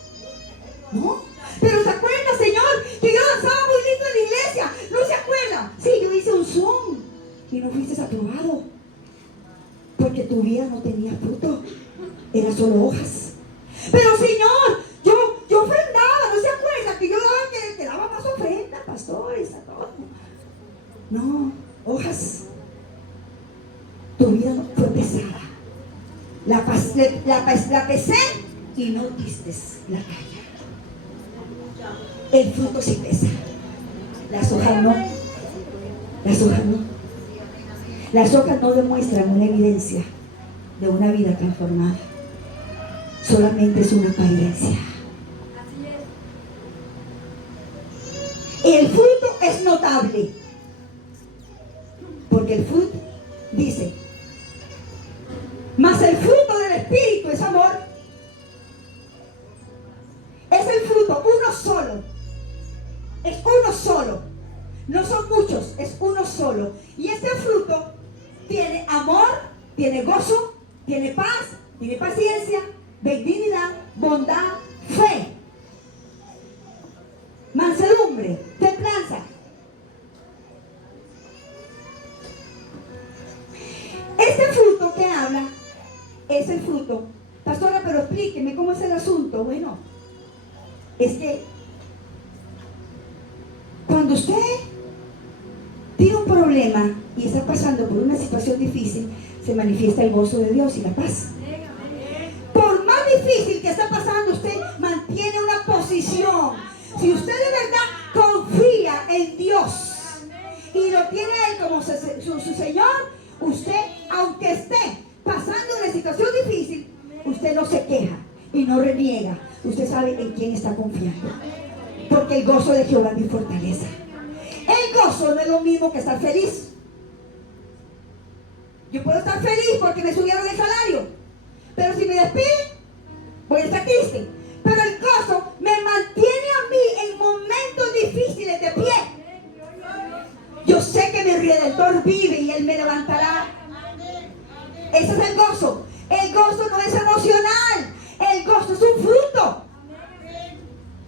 No. Pero se acuerda, Señor, que yo danzaba muy lindo en la iglesia. ¿No se acuerda? Sí, yo hice un Zoom y no fuiste aprobado. Porque tu vida no tenía fruto. Era solo hojas. Pero Señor, yo ofrendaba. ¿No se acuerda que yo daba, que daba más ofrenda, pastores, a todo? No, hojas. Tu vida fue pesada. La pesé y no diste la talla. El fruto sí pesa. Las hojas no. Las hojas no. Las hojas no demuestran una evidencia de una vida transformada. Solamente es una apariencia. El fruto es notable. Porque el fruto dice, mas el fruto del Espíritu es amor. Es el fruto, uno solo. Es uno solo. No son muchos, es uno solo. Y este fruto tiene amor, tiene gozo, tiene paz, tiene paciencia, benignidad, bondad, fe, mansedumbre, templanza. Este fruto que habla es el fruto. Pastora, pero explíqueme cómo es el asunto. Bueno, es que cuando usted tiene un problema y está pasando por una situación difícil, se manifiesta el gozo de Dios y la paz. Por más difícil que está pasando, usted mantiene una posición. Si usted de verdad confía en Dios y lo tiene a Él como su Señor, usted, aunque esté pasando una situación difícil, usted no se queja y no reniega. Usted sabe en quién está confiando. Porque el gozo de Jehová es mi fortaleza. El gozo no es lo mismo que estar feliz. Yo puedo estar feliz porque me subieron el salario, pero si me despiden, voy a estar triste. Pero el gozo me mantiene a mí en momentos difíciles de pie. Yo sé que mi Redentor vive y Él me levantará. Ese es el gozo. El gozo no es emocional. El gozo es un fruto.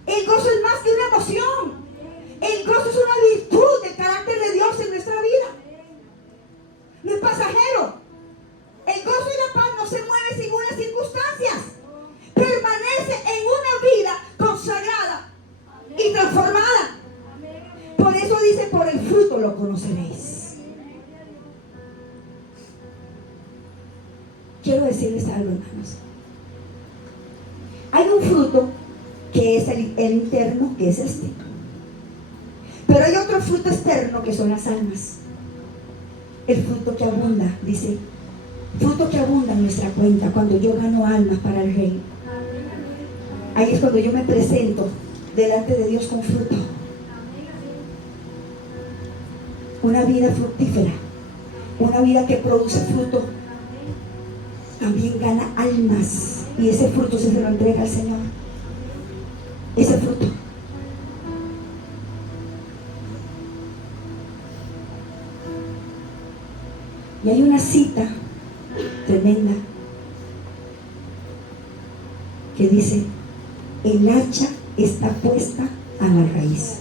El gozo es más que una emoción. El gozo es una virtud del carácter de Dios en nuestra vida. No es pasajero. El gozo y la paz no se mueven sin unas circunstancias. Permanece en una vida consagrada y transformada. Por eso dice, por el fruto lo conoceréis. Quiero decirles algo, hermanos. Hay un fruto que es el interno, que es este. Pero hay otro fruto externo que son las almas. El fruto que abunda, dice, fruto que abunda en nuestra cuenta cuando yo gano almas para el reino. Ahí es cuando yo me presento delante de Dios con fruto. Una vida fructífera, una vida que produce fruto, también gana almas. Y ese fruto se lo entrega al Señor. Ese fruto. Y hay una cita tremenda que dice, el hacha está puesta a la raíz.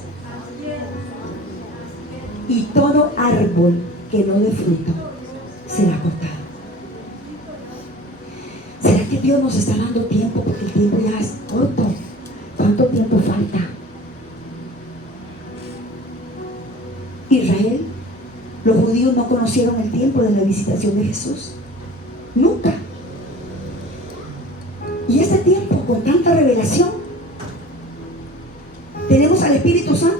Y todo árbol que no dé fruto será cortado. ¿Será que Dios nos está dando tiempo? Porque el tiempo ya es corto. ¿Cuánto tiempo falta? Israel, los judíos no conocieron el tiempo de la visitación de Jesús. Nunca. Y ese tiempo con tanta revelación Espíritu Santo.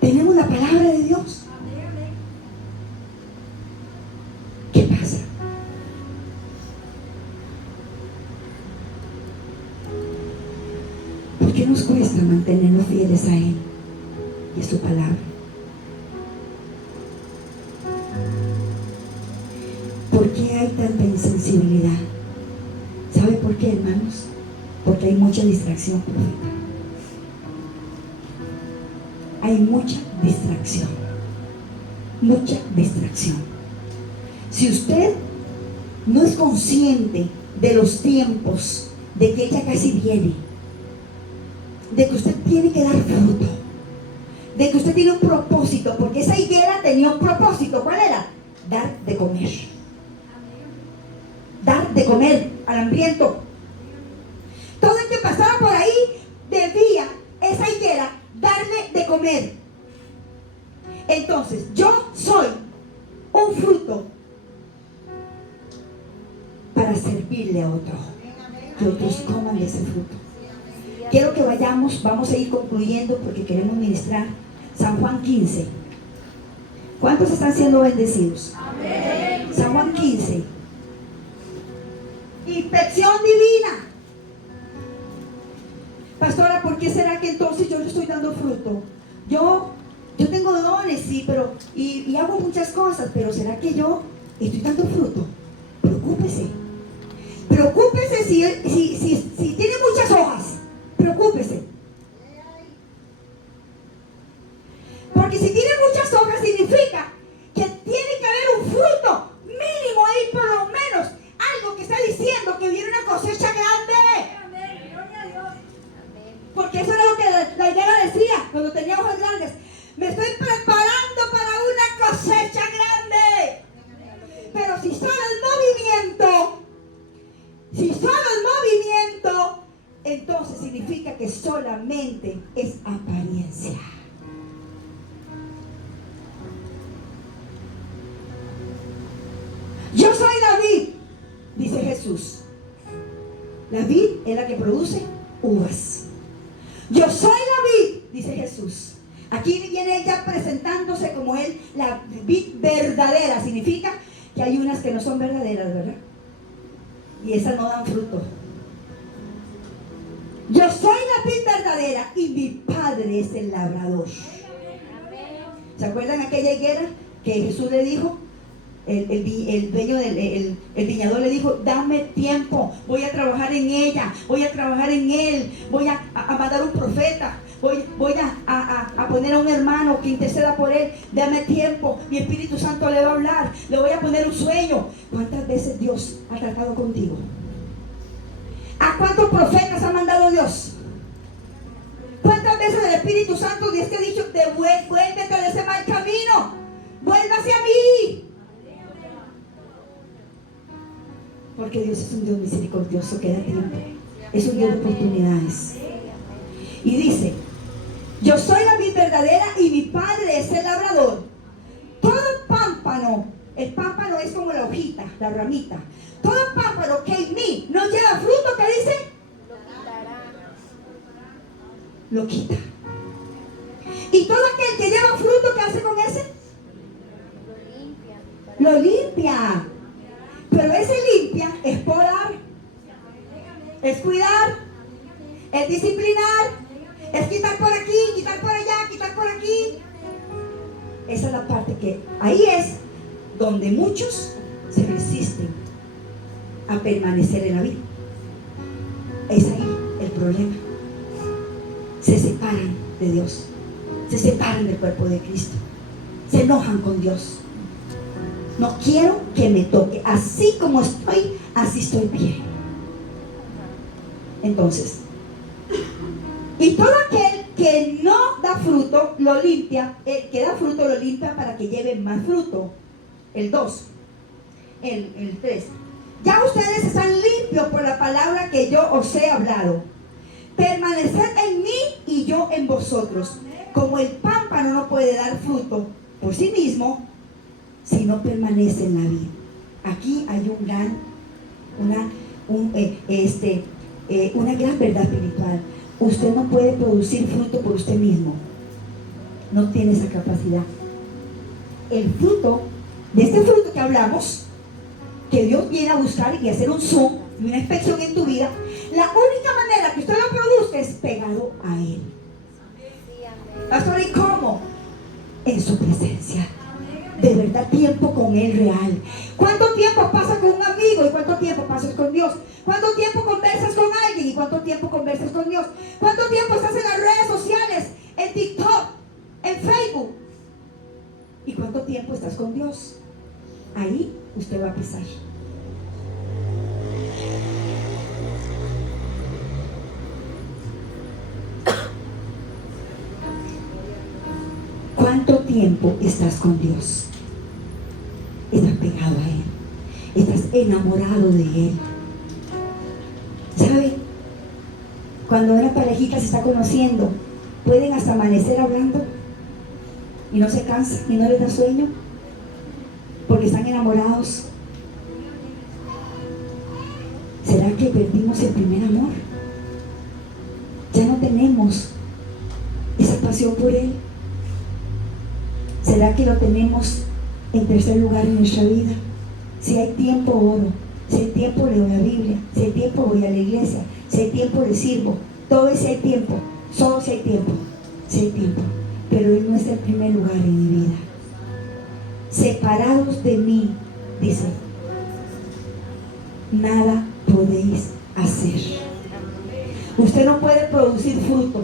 Tenemos la palabra de Dios. ¿Qué pasa? ¿Por qué nos cuesta mantenernos fieles a Él y a su palabra? ¿Por qué hay tanta insensibilidad? ¿Sabe por qué, hermanos? Porque hay mucha distracción, profeta. Hay mucha distracción. Mucha distracción. Si usted no es consciente de los tiempos, de que ella casi viene, de que usted tiene que dar fruto, de que usted tiene un propósito, porque esa higuera tenía un propósito. ¿Cuál era? Dar de comer. Dar de comer al hambriento. Todo el que pasaba por ahí debía esa higuera darle de comer. Entonces, yo soy un fruto para servirle a otro, que otros coman de ese fruto. Quiero que vamos a ir concluyendo porque queremos ministrar San Juan 15. ¿Cuántos están siendo bendecidos? Amén. San Juan 15. Inspección divina. Pastora, ¿por qué será que entonces yo no estoy dando fruto? Yo tengo dones, sí, pero y hago muchas cosas, pero ¿será que yo estoy dando fruto? Preocúpese. Preocúpese si tiene muchas hojas. Preocúpese. Porque si tiene muchas hojas significa que tiene que haber un fruto mínimo ahí, por lo menos algo que está diciendo que viene una cosecha grande. Porque eso era lo que la higuera decía cuando tenía hojas grandes. Me estoy preparando para una cosecha grande. Pero si solo el movimiento, entonces significa que solamente es apariencia. Yo soy la vid, dice Jesús. La vid es la que produce uvas. Yo soy la vid, dice Jesús. Aquí viene ella presentándose como Él, la vid verdadera. Significa que hay unas que no son verdaderas, ¿verdad? Y esas no dan fruto. Yo soy la vid verdadera y mi Padre es el labrador. ¿Se acuerdan aquella higuera que Jesús le dijo? El dueño el viñador le dijo: dame tiempo, voy a trabajar en ella, voy a trabajar en él, voy a mandar un profeta, voy a poner a un hermano que interceda por él, dame tiempo, mi Espíritu Santo le va a hablar, le voy a poner un sueño. ¿Cuántas veces Dios ha tratado contigo? ¿A cuántos profetas ha mandado Dios? ¿Cuántas veces el Espíritu Santo Dios te ha dicho: vuélvete de ese mal camino, vuélvase a mí? Porque Dios es un Dios misericordioso que da tiempo. Es un Dios de oportunidades. Y dice: yo soy la vid verdadera y mi Padre es el labrador. Todo pámpano, el pámpano es como la hojita, la ramita. Todo pámpano que en mí no lleva fruto, ¿qué dice? Lo quita. Y todo aquel que lleva fruto, ¿qué hace con ese? Lo limpia. Pero ese limpia es podar, es cuidar, es disciplinar, es quitar por aquí, quitar por allá, quitar por aquí. Esa es la parte que ahí es donde muchos se resisten a permanecer en la vida. Es ahí el problema. Se separan de Dios, se separan del cuerpo de Cristo, se enojan con Dios. No quiero que me toque. Así como estoy, así estoy bien. Entonces, y todo aquel que no da fruto, lo limpia. El que da fruto, lo limpia para que lleve más fruto. El 2. El 3. Ya ustedes están limpios por la palabra que yo os he hablado. Permaneced en mí y yo en vosotros. Como el pámpano no puede dar fruto por sí mismo si no permanece en la vida. Aquí hay una gran verdad espiritual. Usted no puede producir fruto por usted mismo. No tiene esa capacidad. El fruto, de este fruto que hablamos, que Dios viene a buscar y hacer un zoom y una inspección en tu vida, la única manera que usted lo produzca es pegado a Él. Pastor, ¿y cómo? En su presencia. De verdad, tiempo con Él real. ¿Cuánto tiempo pasas con un amigo y cuánto tiempo pasas con Dios? ¿Cuánto tiempo conversas con alguien y cuánto tiempo conversas con Dios? ¿Cuánto tiempo estás en las redes sociales, en TikTok, en Facebook? ¿Y cuánto tiempo estás con Dios? Ahí usted va a pisar. ¿Cuánto tiempo estás con Dios? Estás pegado a Él. Estás enamorado de Él. ¿Sabe? Cuando una parejita se está conociendo, pueden hasta amanecer hablando y no se cansan y no les da sueño porque están enamorados. ¿Será que perdimos el primer amor? Ya no tenemos esa pasión por Él. ¿Será que lo tenemos en tercer lugar en nuestra vida? Si hay tiempo, oro. Si hay tiempo, leo la Biblia. Si hay tiempo, voy a la iglesia. Si hay tiempo, le sirvo. Todo es si hay tiempo. Solo si hay tiempo. Si hay tiempo. Pero Él no es el primer lugar en mi vida. Separados de mí, dice, nada podéis hacer. Usted no puede producir fruto.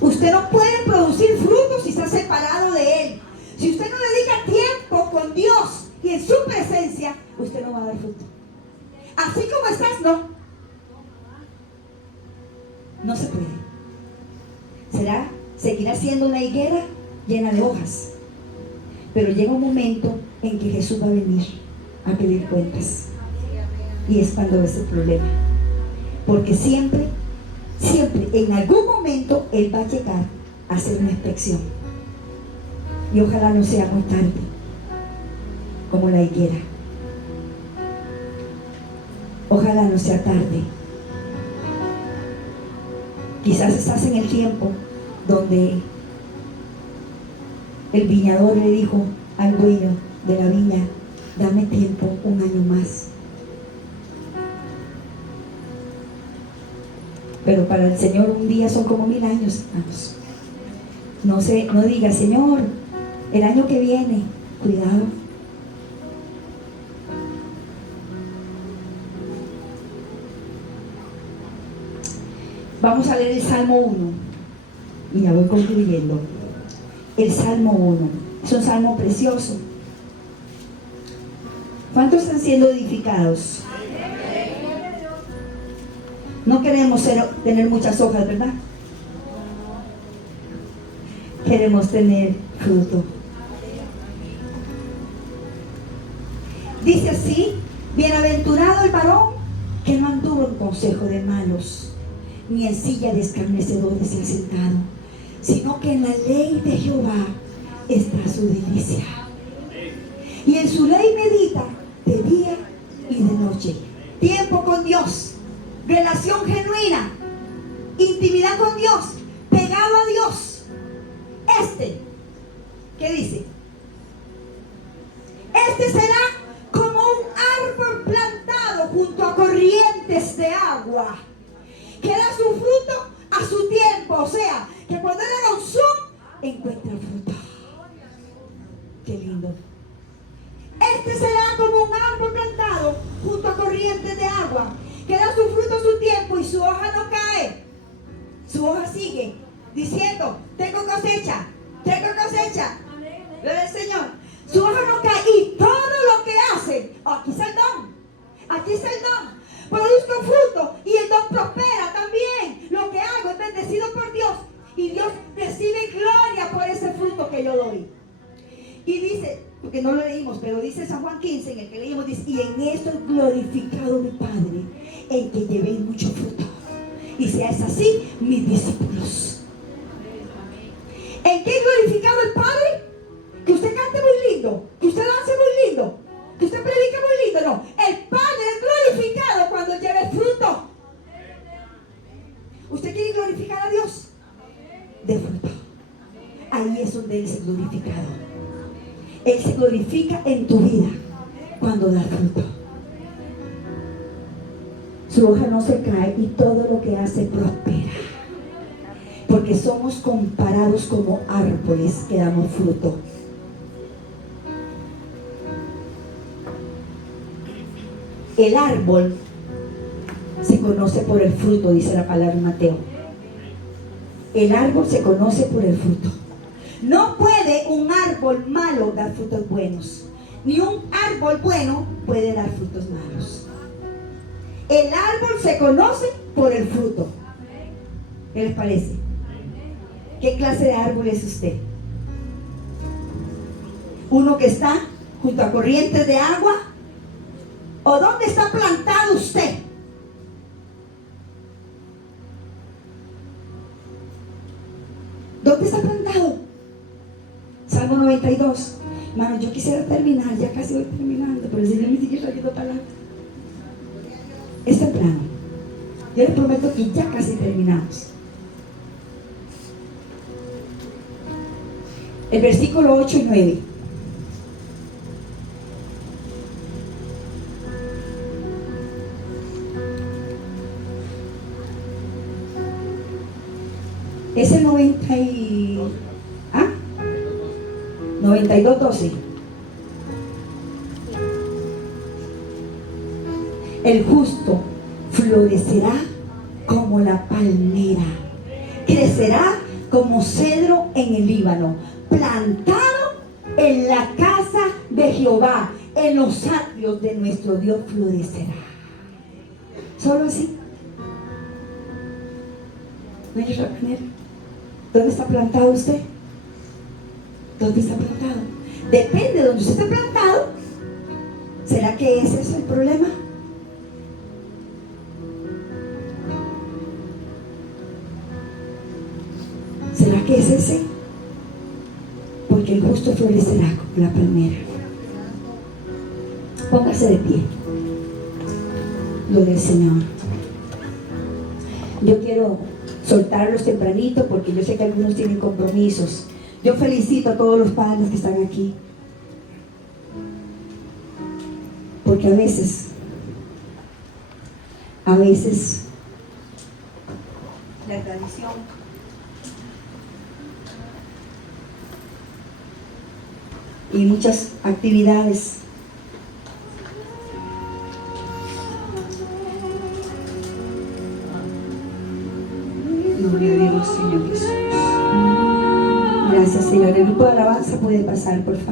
Usted no puede producir fruto si está separado de Él. Si usted no dedica tiempo con Dios y en su presencia, usted no va a dar fruto. Así como estás, no. No se puede. Seguirá siendo una higuera llena de hojas. Pero llega un momento en que Jesús va a venir a pedir cuentas. Y es cuando es el problema. Porque siempre, en algún momento Él va a llegar a hacer una inspección. Y ojalá no sea muy tarde, como la higuera. Ojalá no sea tarde. Quizás estás en el tiempo donde el viñador le dijo al dueño de la viña: dame tiempo, un año más. Pero para el Señor un día son como 1000 años, hermanos. No diga: Señor, el año que viene. Cuidado. Vamos a leer el Salmo 1 y ya voy concluyendo. El Salmo 1 es un salmo precioso. ¿Cuántos están siendo edificados? No queremos tener muchas hojas, ¿verdad? Queremos tener fruto. Dice así: bienaventurado el varón que no anduvo en consejo de malos, ni en silla de escarnecedores se ha sentado, sino que en la ley de Jehová está su delicia. Y en su ley medita de día y de noche. Tiempo con Dios, relación genuina, intimidad con Dios, pegado a Dios. ¿Qué dice? Este será como un árbol plantado junto a corrientes de agua, que da su fruto a su tiempo. O sea, que cuando él haga un zoom, encuentra fruto. Qué lindo. Este será como un árbol plantado junto a corrientes de agua, que da su fruto a su tiempo y su hoja no cae. Su hoja sigue diciendo: tengo cosecha, tengo cosecha. Gloria al Señor. Su hoja no cae y todo lo que hace, aquí está el don, aquí está el don. Produzco fruto y el don prospera también. Lo que hago es bendecido por Dios y Dios recibe gloria por ese fruto que yo doy. Y dice, porque no lo leímos, pero dice San Juan 15, en el que leímos, dice: y en esto es glorificado mi Padre, en que llevéis mucho fruto y seáis así mis discípulos. ¿En qué es glorificado el Padre? Que usted cante muy lindo, que usted dance muy lindo, que usted predique muy lindo. No, el Padre es glorificado cuando lleve fruto. glorificar a Dios? De fruto. Ahí es donde Él es glorificado. Él se glorifica en tu vida cuando da fruto. Su hoja no se cae y todo lo que hace prospera. Porque somos comparados como árboles que damos fruto. El árbol se conoce por el fruto, dice la palabra en Mateo. El árbol se conoce por el fruto. No puede un árbol malo dar frutos buenos, ni un árbol bueno puede dar frutos malos. El árbol se conoce por el fruto. ¿Qué les parece? ¿Qué clase de árbol es usted? ¿Uno que está junto a corrientes de agua? ¿O dónde está plantado usted? ¿Dónde está plantado? Salmo 92. Hermano, yo quisiera terminar, ya casi voy terminando, pero el Señor me sigue trayendo para adelante. Es temprano. Yo les prometo que ya casi terminamos. El versículo 8 y 9. Es el 92:12. El justo florecerá como la palmera, crecerá como cedro en el Líbano, plantado en la casa de Jehová, en los atrios de nuestro Dios florecerá. Solo así. No hay otra manera. ¿Dónde está plantado usted? ¿Dónde está plantado? Depende de donde usted esté plantado. ¿Será que ese es el problema? ¿Será que es ese? Porque el justo florecerá como la palmera. Póngase de pie. Gloria al Señor. Yo quiero soltarlos tempranito porque yo sé que algunos tienen compromisos. Yo felicito a todos los padres que están aquí, porque a veces la tradición y muchas actividades gloria a Dios, Señor Jesús. Gracias, Señor. El grupo de alabanza puede pasar, por favor.